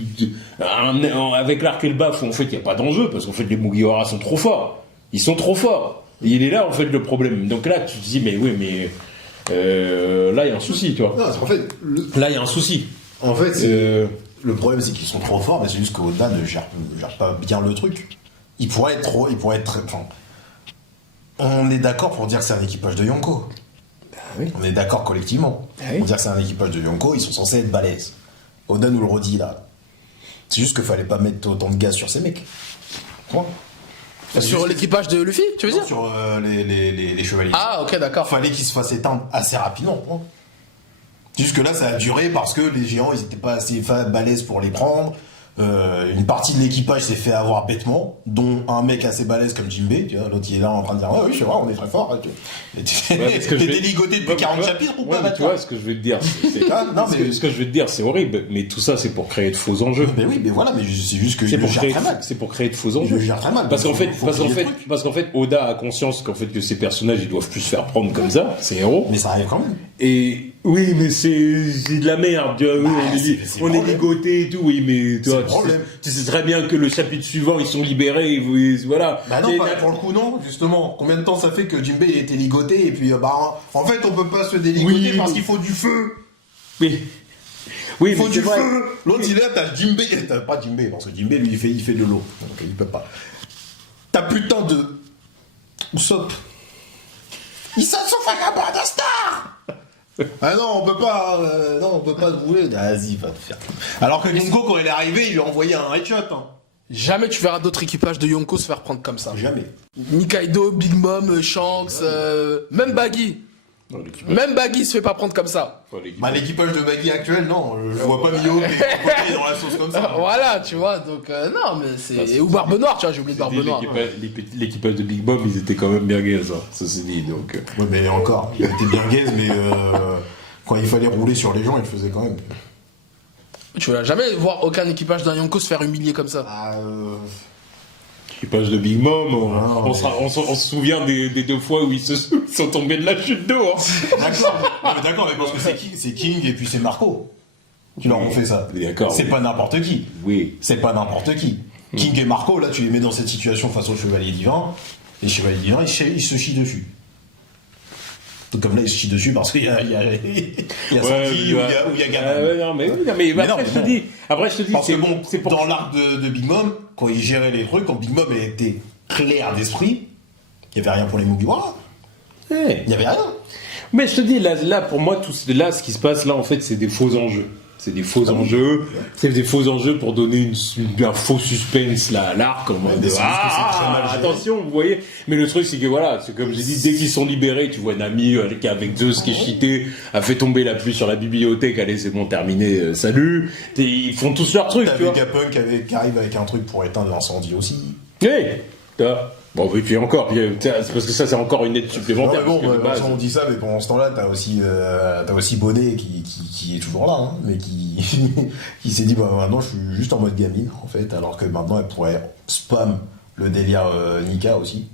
l'arc et le baf où en fait, il n'y a pas d'enjeu, parce qu'en fait, les Mugiwara sont trop forts. Ils sont trop forts. Et il est là, en fait, le problème. Donc là, tu te dis, mais oui, mais là, il y a un souci, tu vois. Non, en fait, là, il y a un souci. En fait, le problème, c'est qu'ils sont trop forts, mais c'est juste qu'Oda ne gère pas bien le truc. Il pourrait être très... Enfin, on est d'accord pour dire que c'est un équipage de Yonko. Oui. On est d'accord collectivement. Oui. Pour dire que c'est un équipage de Yonko, ils sont censés être balèzes. Oda nous le redit là. C'est juste qu'il fallait pas mettre autant de gaz sur ces mecs. Point. Sur l'équipage de Luffy, tu veux dire? Sur les chevaliers. Ah, ok, d'accord. Fallait qu'ils se fassent éteindre assez rapidement. Point. C'est juste que là, ça a duré parce que les géants, ils étaient pas assez balèzes pour les prendre. Une partie de l'équipage s'est fait avoir bêtement, dont un mec assez balèze comme Jinbei, tu vois, l'autre il est là en train de dire oui c'est vrai on est très fort. T'es déligoté depuis 40 chapitres ou pas? Tu vois ce que je veux te dire, ce que je veux te dire, c'est horrible, mais tout ça c'est pour créer de faux enjeux. Mais oui, mais voilà, mais c'est juste que c'est pour créer de faux enjeux. Je gère très mal. Parce qu'en fait, Oda a conscience qu'en fait que ces personnages ils doivent plus se faire prendre comme ça, ces héros. Mais ça arrive quand même. Et oui, mais c'est de la merde, tu vois, on est ligoté et tout, oui, mais tu vois, tu sais très bien que le chapitre suivant, ils sont libérés, et voilà. Bah non, pour le coup, non, justement. Combien de temps ça fait que Jinbei a été ligoté, et puis, en fait, on peut pas se déligoter parce qu'il faut du feu. Oui, il faut du feu. L'autre, il est là, t'as Jinbei, t'as pas Jinbei, parce que Jinbei, lui, il fait de l'eau, donc il peut pas. T'as putain de... Usopp. Ils sont vagabonds de star. Ah non, on peut pas bouler. Vas-y, va te faire. Alors que Yonko, quand il est arrivé, il lui a envoyé un headshot. Hein. Jamais tu verras d'autres équipages de Yonko se faire prendre comme ça. Jamais. Nikaido, Big Mom, Shanks, même Baggy. Non, même Baggy se fait pas prendre comme ça. L'équipage de Baggy actuel, non. Je vois pas Mio qui est dans la sauce comme ça. Voilà, tu vois, donc non, mais c'est... Ou Barbe Noire, tu vois, j'ai oublié de Barbe Noire. L'équipage de Big Mom, ils étaient quand même bien gays, ça, ceci dit, donc... Ouais, mais encore, ils étaient bien gays, mais... Quand il fallait rouler sur les gens, il le faisait quand même. Tu vas jamais voir aucun équipage d'un Yonko se faire humilier comme ça. Équipage de Big Mom, on se souvient des 2 fois où ils sont tombés de la chute d'eau. Hein. D'accord, mais parce que c'est King et puis c'est Marco qui leur ont fait ça. D'accord. C'est pas n'importe qui. Oui. C'est pas n'importe qui. King et Marco, là, tu les mets dans cette situation face au Chevalier Divin. Les Chevaliers Divins, ils se chient dessus. Donc, comme là, ils se chient dessus parce qu'il y a Santi ou il y a Gaman. Après, je te dis, parce que bon, dans l'arc de Big Mom, quand il gérait les trucs, quand Big Mom était clair d'esprit, il n'y avait rien pour les Mugiwara. Il n'y avait rien. Mais je te dis, là, pour moi, ce qui se passe là, en fait, c'est des faux enjeux. C'est des faux enjeux. C'est des faux enjeux pour donner un faux suspense là, à l'arc. Attention, vous voyez. Mais le truc, c'est que voilà, c'est comme j'ai dit, dès qu'ils sont libérés, tu vois Nami avec Zeus qui est cheaté, a fait tomber la pluie sur la bibliothèque. Allez, c'est bon, terminé. Salut. Ils font tous leur truc. T'avais Gapunk qui arrive avec un truc pour éteindre l'incendie aussi. Oui. Bon, et puis encore, c'est parce que ça, c'est encore une aide supplémentaire. Non, mais bon, on dit ça, mais pendant ce temps-là, t'as aussi Bonnet qui est toujours là, hein, mais qui s'est dit, bah, maintenant, je suis juste en mode gamine, en fait, alors que maintenant, elle pourrait spam le délire Nika aussi,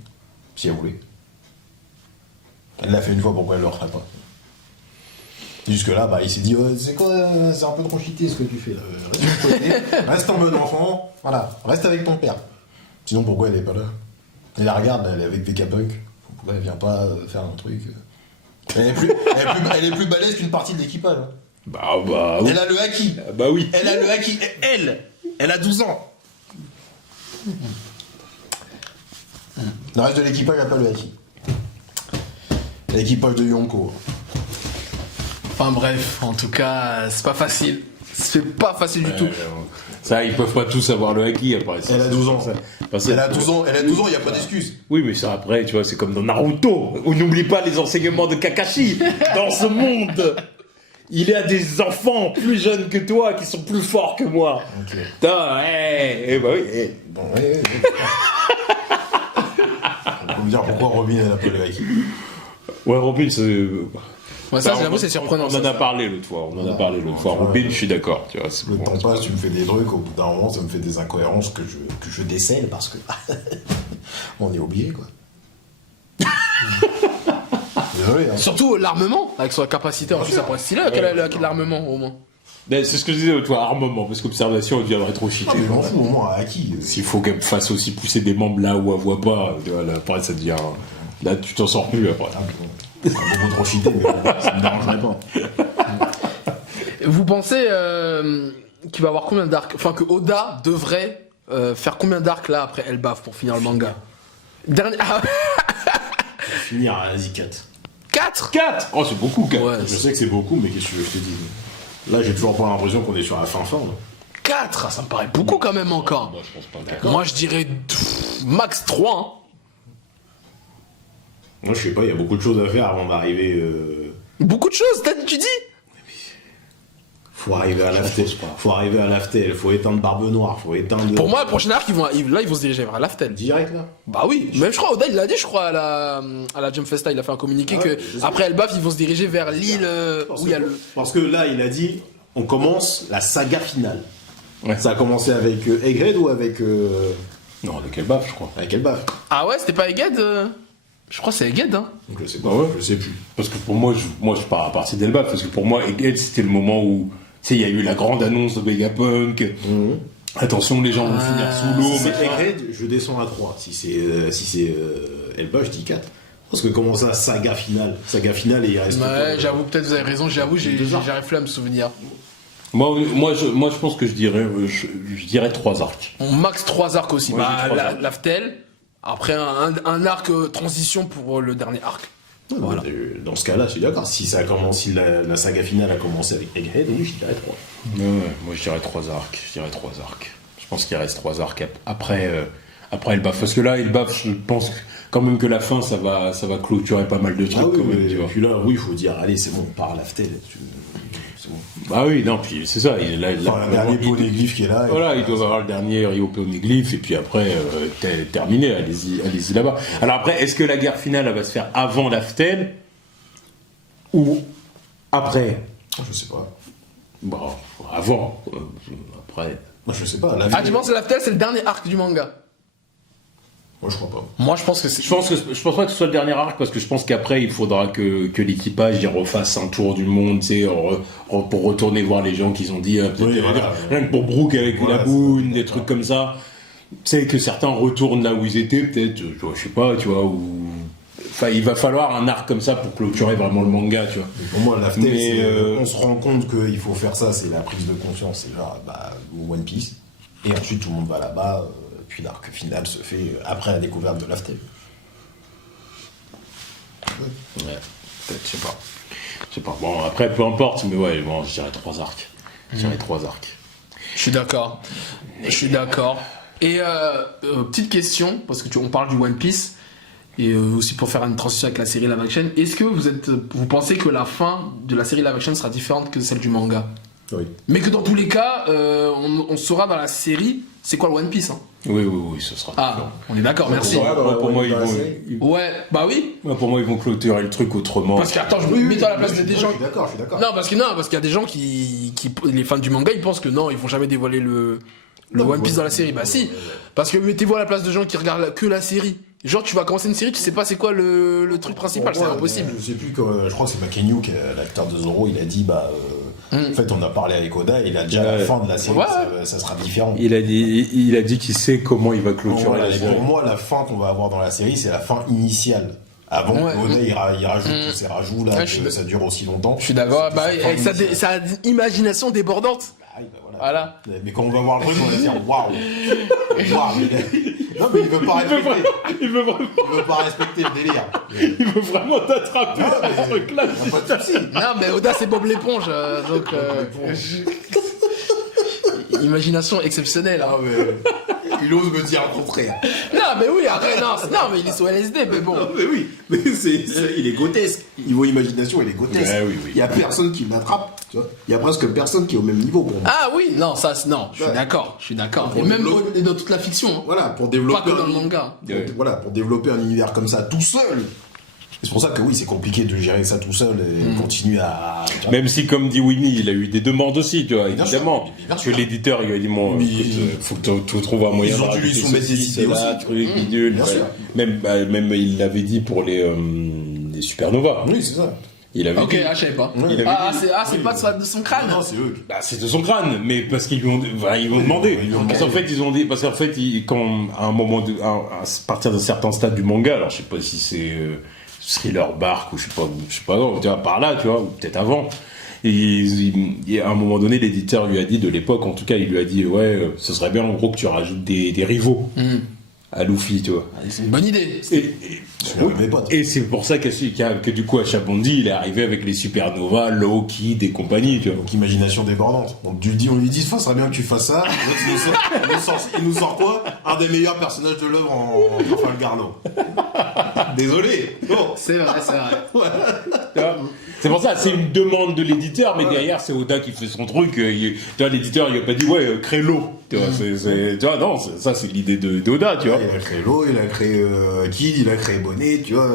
si elle voulait. Elle l'a fait une fois, pourquoi elle le referait pas? Jusque-là, bah, il s'est dit, c'est quoi, c'est un peu trop cheaté ce que tu fais, là. Reste de côté, reste en mode enfant, voilà, reste avec ton père. Sinon, pourquoi elle est pas là? Elle la regarde, elle est avec Vegapunk. Pourquoi elle vient pas faire un truc? Elle est plus balèze qu'une partie de l'équipage. Bah oui. Elle a le haki. Bah oui. Elle a le haki. Elle a 12 ans. Le reste de l'équipage n'a pas le haki. L'équipage de Yonko. Enfin bref, en tout cas, c'est pas facile. C'est pas facile du tout. Ça, ils peuvent pas tous avoir le haki après. Elle a 12 ans. Elle a 12 ans, il n'y a pas d'excuse. Oui, mais ça après, tu vois, c'est comme dans Naruto. On n'oublie pas les enseignements de Kakashi. Dans ce monde, il y a des enfants plus jeunes que toi qui sont plus forts que moi. Ok. Bah oui. Bon, ouais. On peut me dire pourquoi Robin elle a pas le haki. Ouais, Robin, c'est... Ouais, ça, j'avoue, c'est surprenant. On en a parlé l'autre fois. Robin, je suis d'accord. Tu vois, le temps passe, tu me fais des trucs, au bout d'un moment, ça me fait des incohérences que je décèle parce que on est oublié, quoi. Désolé. Hein. Surtout l'armement, avec sa capacité, en plus, ça pourrait être stylé, qu'elle a l'armement, au moins. C'est ce que je disais l'autre fois, armement, parce qu'observation, elle deviendrait trop cheatée. Mais m'en fous, au moins, à qui s'il faut qu'elle fasse aussi pousser des membres là où elle voit pas, là, après, ça devient... Là, tu t'en sors plus, après. C'est beaucoup trop cheaté, mais ça me dérangerait pas. Vous pensez qu'il va y avoir combien d'arcs? Enfin, que Oda devrait faire combien d'arcs là après Elbaf pour finir le manga? Dernier. Finir à Asie 4. 4 Oh, c'est beaucoup, 4. Ouais, Je sais que c'est beaucoup, mais qu'est-ce que je te dis? Là, j'ai toujours pas l'impression qu'on est sur la fin. 4, ça me paraît beaucoup quand même encore. Moi, je pense pas. D'accord. Moi, je dirais max 3. Hein. Moi, je sais pas, il y a beaucoup de choses à faire avant d'arriver. Beaucoup de choses, tu dis? Faut arriver à l'Aftel, faut éteindre Barbe Noire, faut éteindre. Pour moi, le prochain arc, ils vont se diriger vers l'Aftel. Direct là. Bah oui, même je crois, Oda il l'a dit, je crois, à la Jump Festa, il a fait un communiqué que après Elbaf, ils vont se diriger vers l'île où il y a le. Parce que là, il a dit, on commence la saga finale. Ouais. Ça a commencé avec Egghead ou avec. Non, avec Elbaf, je crois. Avec Elbaf. Ah ouais, c'était pas Egghead Je crois que c'est Egghead, hein. Donc je sais pas, ouais. je sais plus. Parce que pour moi, je pars à partir d'Elbaf, parce que pour moi, Egghead, c'était le moment où, tu sais, il y a eu la grande annonce de Vegapunk. Attention, les gens vont finir sous l'eau. Si c'est Egghead, je descends à 3. Si c'est Elbaf, je dis 4. Parce que comment ça, saga finale, et il reste. Ouais, j'avoue, peut-être vous avez raison, j'arrive plus à me souvenir. Moi, je pense que je dirais 3 arcs. On max 3 arcs aussi. Moi, j'ai 3 arcs. L'Aftel, après un arc transition pour le dernier arc. Voilà. Dans ce cas-là, je suis d'accord. Si la saga finale a commencé avec Egghead, oui, je dirais 3. Ouais, moi je dirais 3 arcs. Je pense qu'il reste 3 arcs après Elbaf. Parce que là, Elbaf, je pense quand même que la fin, ça va clôturer pas mal de trucs. Oui, quand même, tu vois. puis là, oui, il faut dire, allez, c'est bon, on part à l'Aftel. C'est bon. Bah oui, non, puis c'est ça. Il le dernier poneglyphe qui est là. Voilà, ils doivent avoir le dernier Rio poneglyphe, et puis après, terminé, allez-y là-bas. Alors après, est-ce que la guerre finale, elle va se faire avant l'Aftel ou Après, Je sais pas. bon, avant, après... Moi, je sais pas. Ah, tu penses que Laft Tale, c'est le dernier arc du manga? Moi, je crois pas. Moi, je pense que c'est. Je pense pas que ce soit le dernier arc parce que je pense qu'après il faudra que l'équipage y refasse un tour du monde, tu sais, pour retourner voir les gens qu'ils ont dit, rien que pour Brooke avec la boune, des trucs comme ça. Tu sais que certains retournent là où ils étaient, peut-être, je sais pas, tu vois, ou. Enfin, il va falloir un arc comme ça pour clôturer vraiment le manga, tu vois. Mais pour moi, Laft Tale, on se rend compte qu'il faut faire ça, c'est la prise de conscience. C'est genre, One Piece. Et ensuite, tout le monde va là-bas. Puis l'arc final se fait après la découverte de Laft Tale. Ouais, peut-être, je sais pas. Bon, après, peu importe, mais ouais, bon, je dirais 3 arcs. Je Je suis d'accord. Et petite question, parce que on parle du One Piece, et aussi pour faire une transition avec la série live action, est-ce que vous pensez que la fin de la série live action sera différente que celle du manga? Oui. Mais que dans tous les cas, on saura dans la série c'est quoi le One Piece, hein. Oui, ce sera différent. On est d'accord, merci. Pour moi, Ouais, bah oui. Pour moi, ils vont clôturer le truc autrement. Parce que, attends, je me mets dans la place des gens. Je suis d'accord. Non, parce qu'il y a des gens qui. Les fans du manga, ils pensent que non, ils vont jamais dévoiler le One Piece dans la série. Bah si. Parce que mettez-vous à la place de gens qui regardent que la série. Genre, tu vas commencer une série, tu sais pas c'est quoi le truc principal, c'est impossible. Je sais plus, je crois que c'est Makenyu, l'acteur de Zoro, il a dit, en fait, on a parlé avec Oda, il a déjà la fin de la série, ça sera différent. Il a dit qu'il sait comment il va clôturer la série. Pour moi, la fin qu'on va avoir dans la série, c'est la fin initiale. Avant que Oda il rajoute tous ces rajouts là, que ça dure aussi longtemps. Je suis d'accord, avec sa imagination débordante. Voilà. Mais quand on va voir le truc, on va dire waouh. Non, mais il veut pas respecter. Il veut pas respecter le délire. Il veut vraiment t'attraper dans ce truc-là. Pas de soucis. Non, mais Oda, c'est Bob l'éponge. Donc, imagination exceptionnelle. Ah, mais il ose me dire le contraire. Non, mais oui, après, non, mais il est sous LSD, mais bon. Non, mais oui, mais il est grotesque. Niveau imagination, il est grotesque. Ouais, oui. Il y a personne qui l'attrape. Tu vois, il y a presque personne qui est au même niveau pour moi. Ah oui, non, je suis d'accord. Et même dans toute la fiction. Hein. Voilà, pour développer. Pas que dans le manga. Voilà, pour développer un univers comme ça tout seul. C'est pour ça que oui, c'est compliqué de gérer ça tout seul et continuer à. Même si, comme dit Winnie, il a eu des demandes aussi, tu vois, évidemment. Parce que l'éditeur, il a dit, bon, écoute, faut que tu trouves un moyen de ont dû lui soumettre des idées aussi. Truc, bidule. Même, il l'avait dit pour les Supernova. Oui, c'est ça. Il avait dit. Je savais pas. C'est pas de son crâne. Non, c'est eux. C'est de son crâne, mais parce qu'ils lui ont demandé. Parce qu'en fait, quand à un moment, à partir d'un certain stade du manga, alors je sais pas si c'est Thriller Bark ou je sais pas, tu vois, par là, tu vois, ou peut-être avant. Et à un moment donné, l'éditeur lui a dit, de l'époque, en tout cas, il lui a dit, ouais, ce serait bien en gros que tu rajoutes des rivaux à Luffy, tu vois. C'est une bonne idée. Et c'est pour ça que du coup, à Chabondi, il est arrivé avec les Supernova, Loki, des compagnies, tu vois. Donc, imagination débordante. Donc, on lui dit, ça serait bien que tu fasses ça. Il nous sort quoi? Un des meilleurs personnages de l'œuvre en Trafalgar Garno. Désolé. Bon. C'est vrai. C'est pour ça, c'est une demande de l'éditeur, mais derrière, c'est Oda qui fait son truc. Tu vois, l'éditeur, il a pas dit, ouais, crée l'eau. Tu vois, tu vois, non, ça, c'est l'idée d'Oda, tu vois. Il a créé l'eau, il a créé Kid, il a créé Bonnet, tu vois.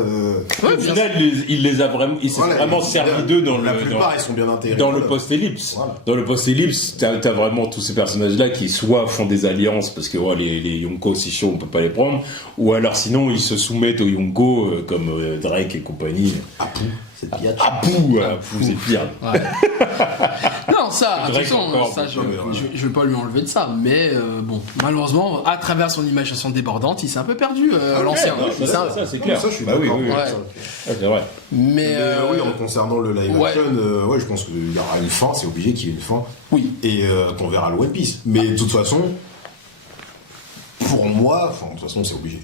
Au final, il les a vraiment, il s'est vraiment servi d'eux dans la plupart, ils sont bien intégrés. Dans le post-ellipse. Voilà. Dans le post-ellipse, t'as vraiment tous ces personnages-là qui soit font des alliances parce que les Yonko, c'est chaud, on peut pas les prendre, ou alors sinon, ils se soumettent aux Yonko, comme Drake et compagnie. Apu. C'est pire. Apu, c'est pire. Ouais. Non, ça, attention, ça, je vais pas lui enlever de ça, mais bon, malheureusement, à travers son imagination débordante, il s'est un peu perdu, l'ancien. Ça, c'est clair. Ça, je suis d'accord. Oui. C'est vrai. Mais oui, en concernant le live action, je pense qu'il y aura une fin, c'est obligé qu'il y ait une fin. Oui. Et qu'on verra le One Piece. Mais de toute façon, pour moi, de toute façon, c'est obligé.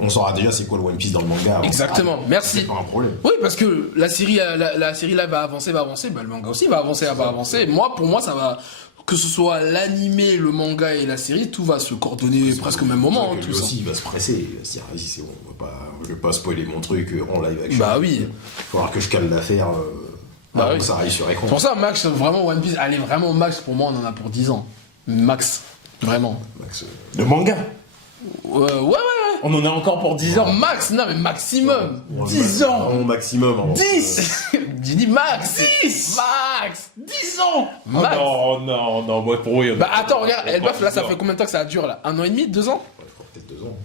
On saura déjà c'est quoi le One Piece dans le manga. Exactement, merci. C'est pas un problème. Oui, parce que la série là va avancer, bah, le manga aussi va avancer. Pour moi, ça va. Que ce soit l'animé, le manga et la série, tout va se coordonner presque au même moment. Lui aussi, il va se presser. Il va se dire, vas-y, c'est bon, je vais pas spoiler mon truc en live action. Bah oui. Il va falloir que je cale l'affaire. Avant que ça arrive sur écran. C'est pour ça, Max, vraiment, One Piece, allez, vraiment, Max, pour moi, on en a pour 10 ans. Max. Vraiment. Max, le manga. Ouais. On en a encore pour 10 ans. Max, non mais maximum. 10 ans. Maximum. 10 10 J'ai dit max. 10 Max. 10 ans Max. Oh, non, moi pour eux, il y en a- Bah attends, regarde, Elbaf, là, ça Non. fait combien de temps que ça dure, là? 1 an et demi, 2 ans? Peut-être 2 ans.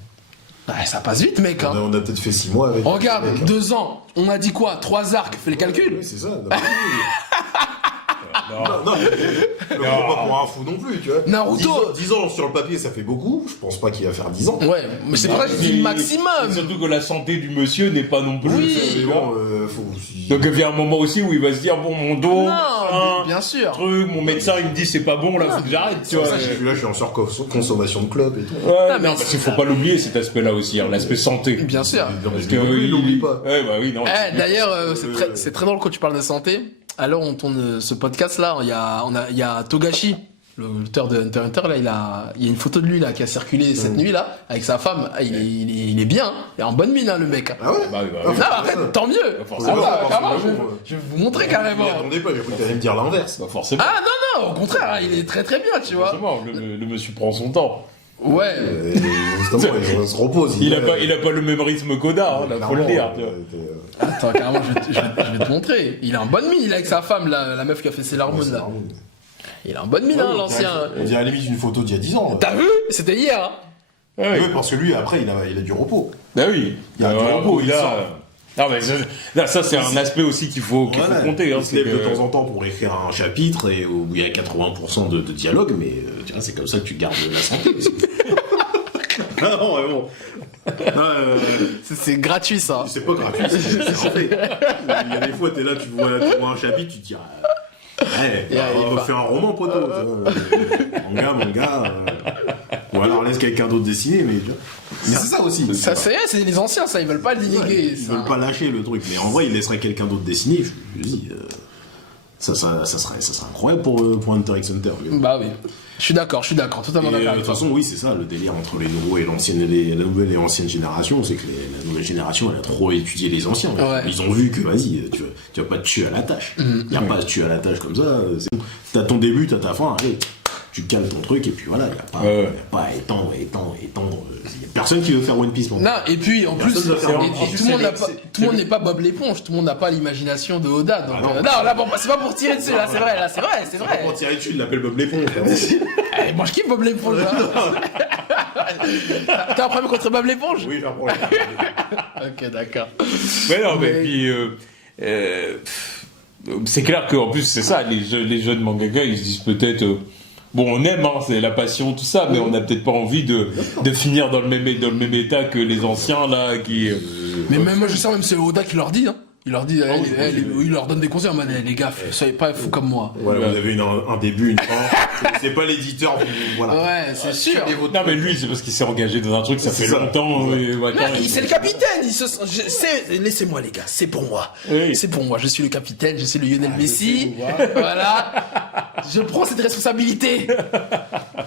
Ouais, ça passe vite, mec, hein. On a peut-être fait 6 mois avec. Regarde, avec, 2 ans, on a dit quoi? 3 arcs, fais les calculs. Oui, c'est ça. Non, Non. non, mais le prends pas pour un fou non plus, tu vois. Naruto. 10 ans sur le papier, ça fait beaucoup. Je pense pas qu'il va faire 10 ans. Ouais, mais c'est pour ça que je dis Et maximum. surtout que la santé du monsieur n'est pas non plus. Oui. Mais tu vois. bon, faut aussi. Donc il y a un moment aussi où il va se dire bon mon dos, Non, machin, bien sûr. truc, mon médecin il me dit c'est pas bon là, faut que j'arrête, tu vois. Là, je suis en surconsommation de clopes et tout. Ouais, mais non, parce qu'il faut pas l'oublier cet aspect-là aussi, hein, l'aspect santé. Bien sûr. Parce que que il l'oublie pas. Ouais, bah oui, non. D'ailleurs, c'est très drôle quand tu parles de santé. Alors, on tourne ce podcast-là, il y a Togashi, l'auteur de Hunter x Hunter, là, il y a une photo de lui là qui a circulé cette nuit là avec sa femme. Ah, il est bien, il est en bonne mine hein, le mec. Ah ouais. Bah oui, bah Non, oui. arrête, tant mieux. forcément, Ah, carrément, forcément. je vais vous montrer Je carrément. m'y attendais pas, j'ai cru que t'allais me dire l'inverse. Bah forcément. Ah non, au contraire, il est très très bien, tu vois. Forcément, le monsieur prend son temps. Ouais. Justement, il se repose. Il a pas le même rythme qu'Oda, hein, là, faut le dire. Tu vois. Attends, carrément, je vais te montrer. Il est en bonne mine, il est avec sa femme, la meuf qui a fait ses hormones là. Il est en bonne mine, hein, l'ancien. On dirait à la limite une photo d'il y a 10 ans. T'as vu? C'était hier, hein. Ah oui. Oui, parce que lui, après, il a du repos. Bah oui. Il y a du repos, il sort. Non, mais là, ça, c'est un aspect aussi qu'il faut compter. Hein, il se lève de temps en temps pour écrire un chapitre et où il y a 80% de dialogue, mais tu vois, c'est comme ça que tu gardes la santé. Ah non, mais bon. C'est gratuit, ça. C'est pas gratuit, c'est santé. Il y a des fois, t'es là, tu vois un chapitre, tu te dis. Ouais, on va faire un roman, poteau. Manga. Ou alors laisse quelqu'un d'autre dessiner, mais. Mais c'est ça aussi. Ça, c'est les anciens, ça, ils veulent pas le dénigrer. Ils veulent pas lâcher le truc, mais en vrai, ils laisseraient quelqu'un d'autre dessiner. Je dis, ça serait incroyable pour Hunter x Hunter. Bah oui. Je suis d'accord, totalement Et, d'accord de avec toute toi. façon, oui, c'est ça, le délire entre les nouveaux et la nouvelle et l'ancienne génération, c'est que la nouvelle génération, elle a trop étudié les anciens. Ouais. Ils ont vu que, vas-y, tu vas pas te tuer à la tâche. Il n'y a pas à se tuer à la tâche comme ça. C'est bon. T'as ton début, t'as ta fin, allez, tu cales ton truc, et puis voilà, il n'y a pas à étendre. Il y a personne qui veut faire One Piece pour moi. Non, et puis en plus, Personne ne va faire et tout le monde n'est pas Bob l'éponge, tout le monde n'a pas l'imagination de Oda. Donc, non. non, là, bon, c'est pas pour tirer dessus, là, c'est vrai. Pour tirer dessus, il l'appelle Bob l'éponge. Eh, moi je kiffe Bob l'éponge, là. T'as un problème contre Bob l'éponge? Oui, j'ai un problème. Ok, d'accord. Mais non, mais puis. C'est clair qu'en plus, c'est ça, les jeunes mangaka, ils se disent peut-être. Bon, on aime, hein, c'est la passion, tout ça, mais on n'a peut-être pas envie de finir dans le même état que les anciens, là, qui. Mais même moi, je sais, même c'est Oda qui leur dit, hein. Il leur dit, il leur donne des conseils en mode, les gars, soyez pas fous comme moi. Voilà, vous avez un début, une fin. C'est pas l'éditeur, voilà. Ouais, c'est sûr. Non, mais lui, c'est parce qu'il s'est engagé dans un truc, ça fait ça. longtemps. C'est le capitaine. Laissez-moi les gars, c'est pour moi. Oui. C'est pour moi. Je suis le capitaine, je suis le Lionel Messi. Voilà. Je prends cette responsabilité.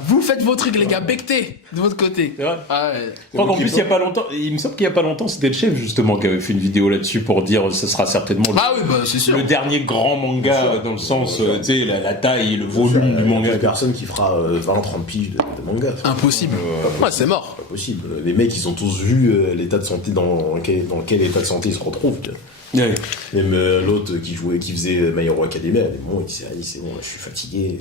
Vous faites vos trucs les gars, bectez de votre côté. C'est vrai. Ah ouais. Je crois qu'en plus, il y a pas longtemps, il me semble qu'il y a pas longtemps, c'était le chef justement qui avait fait une vidéo là-dessus pour dire ce sera certainement Ah oui, bah c'est sûr. le dernier grand manga dans le sens, tu sais, la taille, le volume du Il y manga. a personne qui fera 20-30 piges de manga. Impossible. Ouais, c'est mort. Pas possible. Les mecs, ils ont tous vu l'état de santé dans quel état de santé ils se retrouvent. Tu vois. Ouais. Même l'autre qui faisait My Hero Academia, il disait c'est bon, là, je suis fatigué.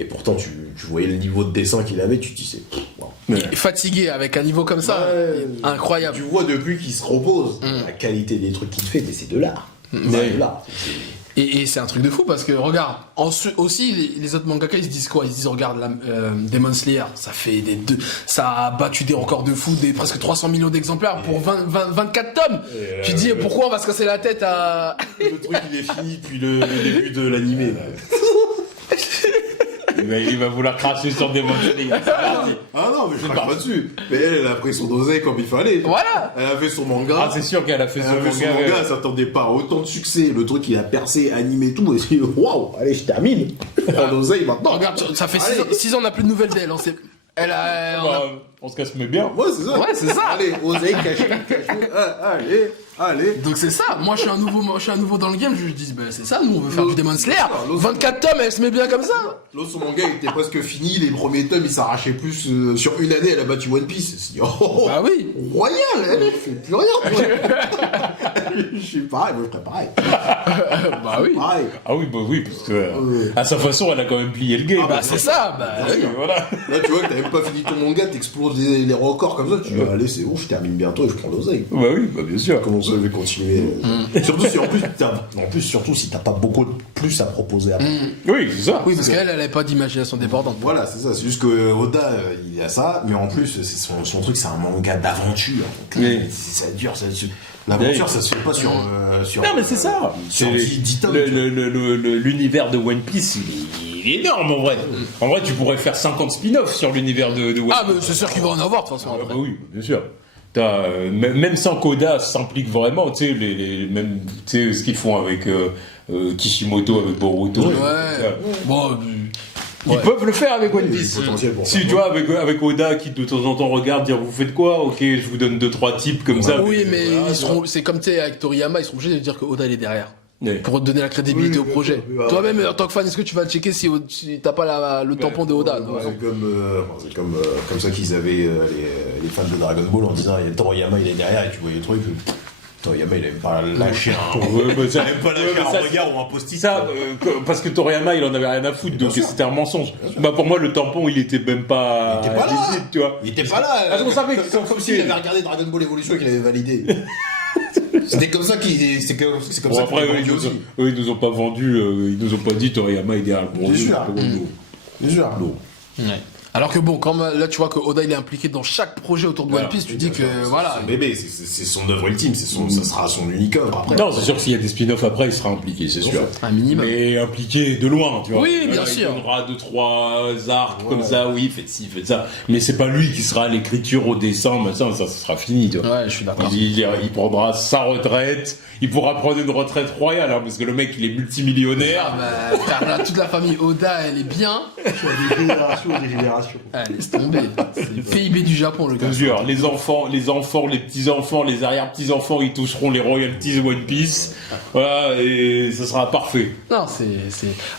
Et pourtant, tu voyais le niveau de dessin qu'il avait, tu te disais wow. Fatigué avec un niveau comme ça, Ouais. incroyable. Tu vois depuis qu'il se repose, la qualité des trucs qu'il fait, mais c'est de l'art. C'est de l'art. Et c'est un truc de fou parce que regarde, aussi les autres mangaka ils se disent quoi? Ils se disent regarde Demon Slayer, ça a battu des records de fou, des presque 300 millions d'exemplaires pour 24 tomes. Tu dis pourquoi on va se casser la tête à Le truc il est fini depuis le début de l'animé. Il va vouloir cracher sur des Slayer. Ah non, mais je crache pas dessus. Mais elle a pris son oseille comme il fallait. Voilà. Elle a fait son manga. Ah, c'est sûr qu'elle a fait Elle ce a fait son manga. manga, elle s'attendait pas à autant de succès. Le truc, il a percé, animé tout. Et c'est waouh, allez, je termine. Je prends l'oseille maintenant. Regarde, ça fait Allez. 6 ans on n'a plus de nouvelles d'elle. Elle a, On se casse mais bien. Ouais, c'est ça. Ouais, c'est ça. Allez, oseille, caché. Allez. Donc c'est ça, moi je suis un nouveau dans le game, je dis bah c'est ça, nous on veut faire du Demon Slayer. 24 tomes, elle se met bien comme ça. L'autre, son manga, il était presque fini, les premiers tomes, il s'arrachait plus. Sur une année, elle a battu One Piece. Elle s'est dit, Bah oui. royal, elle fait plus rien. Je suis pareil, moi je ferais pareil. Bah oui. Pareil. Ah oui, bah oui, parce que à sa façon, elle a quand même plié le game. Bah c'est ça, bah oui. Voilà. Là, tu vois que t'as même pas fini ton manga, t'exploses les records comme ça, tu dis, allez, c'est bon, je termine bientôt et je prends l'oseille. Bah oui, bah bien sûr. Comment ça, je vais continuer. Surtout si surtout si t'as pas beaucoup de plus à proposer après. Oui, c'est ça. Oui, parce qu'elle avait pas d'imagination débordante. Voilà, c'est ça. C'est juste que Oda, il a ça, mais en plus, c'est son truc, c'est un manga d'aventure. Donc, Oui. ça dure, l'aventure, ça se fait pas sur. Non, mais c'est ça. Sur 10 tomes. L'univers de One Piece, il est énorme en vrai. En vrai, tu pourrais faire 50 spin-offs sur l'univers de One Piece. Ah, mais c'est sûr qu'il va en avoir de toute façon Ah, après. bah oui, bien sûr. Même sans qu'Oda s'implique vraiment, tu sais, même tu sais, ce qu'ils font avec Kishimoto, avec Boruto. Ouais. Bon, Ils peuvent le faire avec One Piece. Potentiel pour Si ça. tu vois, avec Oda qui de temps en temps regarde, dire vous faites quoi? Ok, je vous donne 2-3 types comme ça. oui, mais voilà, ils seront, c'est comme tu sais avec Toriyama, ils seront obligés de dire que Oda il est derrière. Ouais. Pour donner la crédibilité Oui, au projet. oui, oui, Toi-même, en tant que fan, est-ce que tu vas checker si t'as pas le tampon de Oda non C'est comme ça qu'ils avaient les fans de Dragon Ball en disant il y a Toriyama, il est derrière et tu voyais le truc. Toriyama, il aime pas lâcher un. Ouais, bah, ça- Il aime pas lâcher ouais, mais un ça, regard ou un post-it. Ça, parce que Toriyama, il en avait rien à foutre, donc c'était un mensonge. Bah pour moi, le tampon, il était même pas, Il était pas là. visible, tu vois. Il était pas là. Ah, c'est pour ça, mec, ils sont comme foutus. s'il avait regardé Dragon Ball Evolution et qu'il avait validé. C'était comme ça c'est comme Bon, ça après, qu'il eux, vendu aussi. ils nous ont pas vendu, ils nous ont pas dit Toriyama est derrière le Bien projet. sûr. Bien sûr. Alors que bon, comme là tu vois que Oda il est impliqué dans chaque projet autour de One Voilà. Piece, tu dis que voilà. C'est son bébé, c'est son œuvre ultime, ça sera son unique œuvre après. Non, c'est sûr que s'il y a des spin-offs après, il sera impliqué, c'est sûr. Un minimum. Mais impliqué de loin, tu vois. Oui, bien Il sûr. donnera 2-3 arcs comme ça, oui, faites ci, faites ça. Mais c'est pas lui qui sera à l'écriture, au dessin, machin, ça sera fini, tu vois. Ouais, je suis d'accord. Il prendra sa retraite, il pourra prendre une retraite royale, hein, parce que le mec, il est multimillionnaire. Ah bah, frère, là, toute la famille Oda, elle est bien. Des générations. Ah, laisse tomber. C'est le PIB du Japon, le gars. Bien sûr, les enfants, les petits-enfants, les arrière-petits-enfants, ils toucheront les royalties One Piece. Voilà, et ça sera parfait. Non, c'est.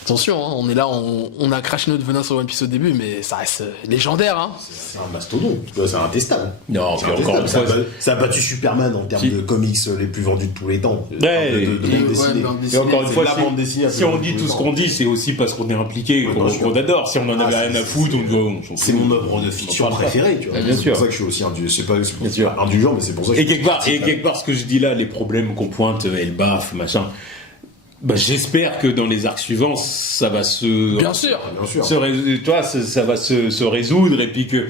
Attention, hein, on est là, on a craché notre venin sur One Piece au début, mais ça reste légendaire, hein. C'est un mastodonte, c'est intestable. Non, puis encore une fois, Ça a battu Superman en termes Si. de comics les plus vendus de tous les temps. Ouais, de et- bande ouais, dessinée. bande et dessinée. encore une C'est fois, la bande dessinée si on dit tout ce qu'on dit, c'est aussi parce qu'on est impliqué, Ouais, qu'on bien sûr. qu'on adore. Si on en avait Ah, rien à foutre, on dit, C'est mon œuvre de fiction préférée, tu vois. Ouais, bien C'est sûr. pour ça que je suis aussi Bien sûr. indulgent, mais c'est pour ça que Et quelque part, ce que je dis là, les problèmes qu'on pointe, Elbaf, machin, bah, j'espère que dans les arcs suivants, ça va se... Bien sûr. Bien sûr. tu vois, ça va se résoudre, et puis que,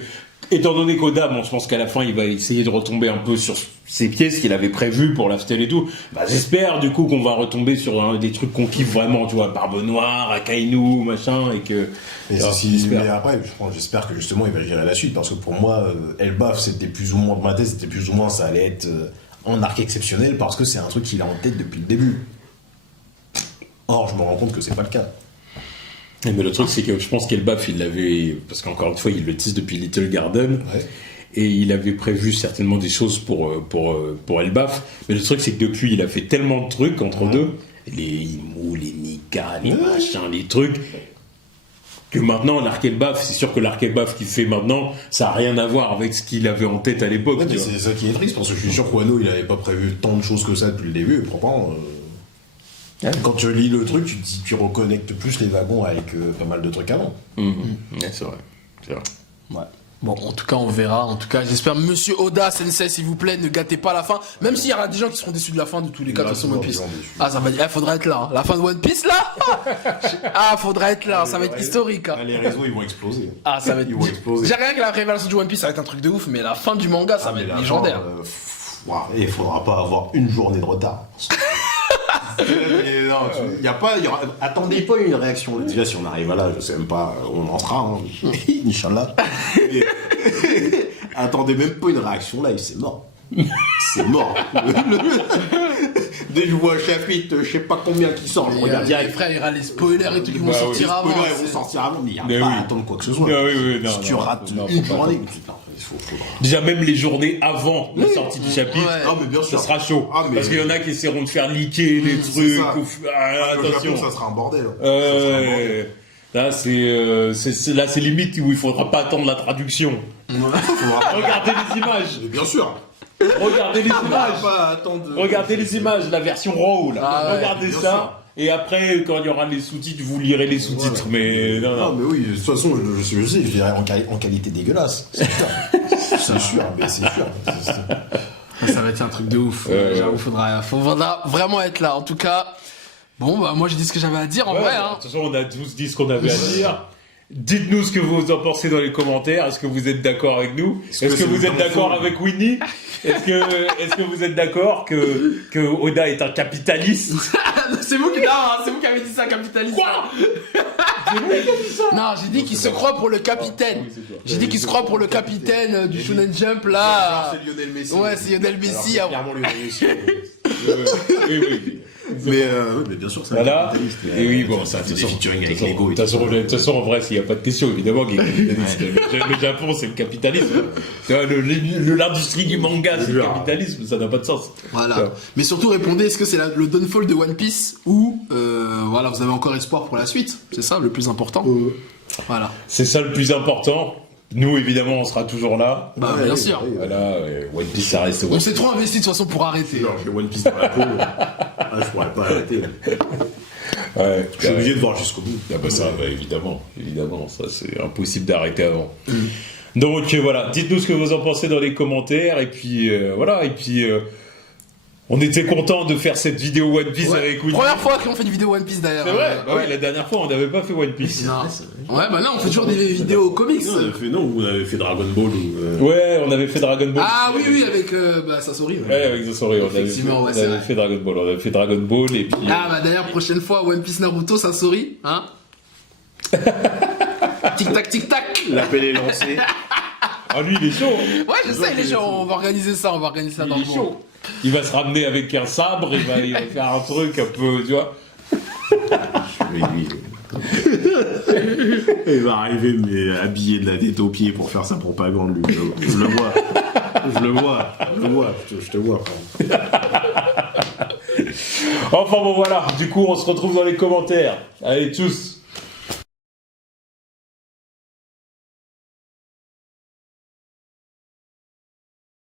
étant donné qu'Oda, bon, je pense qu'à la fin, il va essayer de retomber un peu sur ses pieds, ce qu'il avait prévu pour l'Aftel et tout, bah, j'espère, du coup, qu'on va retomber sur des trucs qu'on kiffe vraiment, tu vois, Barbe Noire, Akainu, machin, et que... Et Alors, mais après, j'espère que justement il va gérer la suite, parce que pour moi, Elbaf, c'était plus ou moins, dans ma tête, c'était plus ou moins, ça allait être en arc exceptionnel, parce que c'est un truc qu'il a en tête depuis le début. Or, je me rends compte que c'est pas le cas. Mais le truc, c'est que je pense qu'Elbaf, il l'avait, parce qu'encore une fois, il le tease depuis Little Garden, Ouais. et il avait prévu certainement des choses pour Elbaf, mais le truc, c'est que depuis, il a fait tellement de trucs entre deux, les Imu, les Nika, les machins, les trucs, que maintenant, l'arc Elbaf, c'est sûr que l'arc Elbaf qu'il fait maintenant, ça n'a rien à voir avec ce qu'il avait en tête à l'époque. Ouais, tu mais vois. c'est ça qui est triste, parce que je suis sûr qu'Wano, il avait pas prévu tant de choses que ça depuis le début, et pourtant, quand tu lis le truc, tu reconnectes plus les wagons avec pas mal de trucs avant. Ouais, c'est vrai. C'est vrai. Ouais. Bon, en tout cas, on verra. En tout cas, j'espère, Monsieur Oda, Sensei, s'il vous plaît, ne gâtez pas la fin. Même s'il y aura des gens qui seront déçus de la fin, de tous les cas, de toute façon, One Piece. Ah, ça va dire, faudra être là. Hein. La fin de One Piece, là Ah, faudra être là. Ça va être historique. Hein. Les réseaux, ils vont exploser. Ah, ça va être. Ils vont exploser. J'ai rien que la révélation du One Piece, ça va être un truc de ouf, mais la fin du manga, ça va être légendaire. Et il faudra pas avoir une journée de retard. Attendez pas une réaction. Déjà, si on arrive là, je sais même pas, on en sera, hein. Inch'Allah. Attendez même pas une réaction là, c'est mort. C'est mort. Dès que je vois un chapitre, je sais pas combien qui sort, je regarde direct. Frère, il y aura les spoilers et tout qui vont Bah oui. sortir avant. Spoilers, ils vont sortir avant, mais il n'y a Mais pas oui. à attendre quoi que ce soit. Ah oui, oui, non, Si tu non, rates non, une faut pas journée, attendre. putain, Déjà, même les journées avant la sortie du chapitre, Ah, mais bien sûr. ça sera chaud. Ah, mais- Parce qu'il y en a qui essaieront de faire leaker les c'est trucs. ça. Au Attention. Japon, ça sera un bordel. Ça sera un bordel. Là, c'est limite où il faudra pas attendre la traduction. Regardez les images. Mais bien sûr. Regardez les images. Pas attendre. Regardez les images, la version RAW là. Ah ouais, Regardez bien ça. sûr. Et après, quand il y aura les sous-titres, vous lirez les sous-titres. Mais non, Non, non. mais oui, de toute façon, je sais, je dirais en qualité dégueulasse. C'est sûr. C'est sûr, mais c'est sûr. Ça va être un truc de ouf. J'avoue, faudra vraiment être là. En tout cas, bon, bah, moi, j'ai dit ce que j'avais à dire en Ouais, vrai. de Hein. toute façon, on a tous dit ce qu'on avait à dire. Dites-nous ce que vous en pensez dans les commentaires. Est-ce que vous êtes d'accord avec nous? Est-ce que c'est vous le êtes d'accord downfall avec Winnie? Est-ce que vous êtes d'accord que Oda est un capitaliste? C'est vous qui avez dit ça, capitaliste. Quoi? Non, j'ai dit qu'il se croit pour le capitaine. J'ai dit qu'il se croit pour le capitaine du Shonen Jump là. C'est Lionel Messi. Ouais, c'est Lionel Messi. Alors, c'est clairement Lionel Messi. Oui. Mais bien sûr, c'est Voilà. capitaliste. Et oui, bon, ça de fait toute des façon, featuring avec de Lego et toute façon, en vrai, s'il n'y a pas de question, évidemment qu'il est capitaliste. Le Japon, c'est le capitalisme. Tu vois, l'industrie du manga, c'est le capitalisme. Ça n'a pas de sens. Voilà. Mais surtout, répondez, est-ce que c'est le downfall de One Piece ou voilà, vous avez encore espoir pour la suite? C'est ça le plus important. Voilà. C'est ça le plus important. Nous, évidemment, on sera toujours là. Bah, bien sûr. Voilà, One Piece, ça reste On s'est trop investi de toute façon pour arrêter. Non, j'ai One Piece dans la peau. Je pourrais pas arrêter. Ouais, Je suis obligé de voir jusqu'au bout. Ah bah ça, bah, évidemment, ça c'est impossible d'arrêter avant. Donc voilà, dites-nous ce que vous en pensez dans les commentaires et puis voilà, et puis on était content de faire cette vidéo One Piece avec Winnie. Première fois qu'on fait une vidéo One Piece d'ailleurs. C'est vrai. Bah oui, la dernière fois on n'avait pas fait One Piece. Non. Ouais, bah là on fait toujours des vidéos comics. Vous avez fait Dragon Ball ou. Ouais, on avait fait Dragon Ball. Ah oui, avec Sasori. Ouais, avec Sasori, on avait Effectivement, ouais, c'est vrai. fait Dragon Ball. On avait fait Dragon Ball et puis. Ah bah d'ailleurs prochaine fois One Piece Naruto Sasori, hein. Tic tac tic tac. L'appel est lancé. Ah lui il est chaud. Hein. Ouais, je sais les gens, on va organiser ça dans Il le est monde. chaud. Il va se ramener avec un sabre, il va faire un truc un peu, tu vois. Il va arriver mais habillé de la tête aux pieds pour faire sa propagande, lui. Je le vois. Je te vois. Enfin bon voilà, du coup on se retrouve dans les commentaires. Allez, tchuss.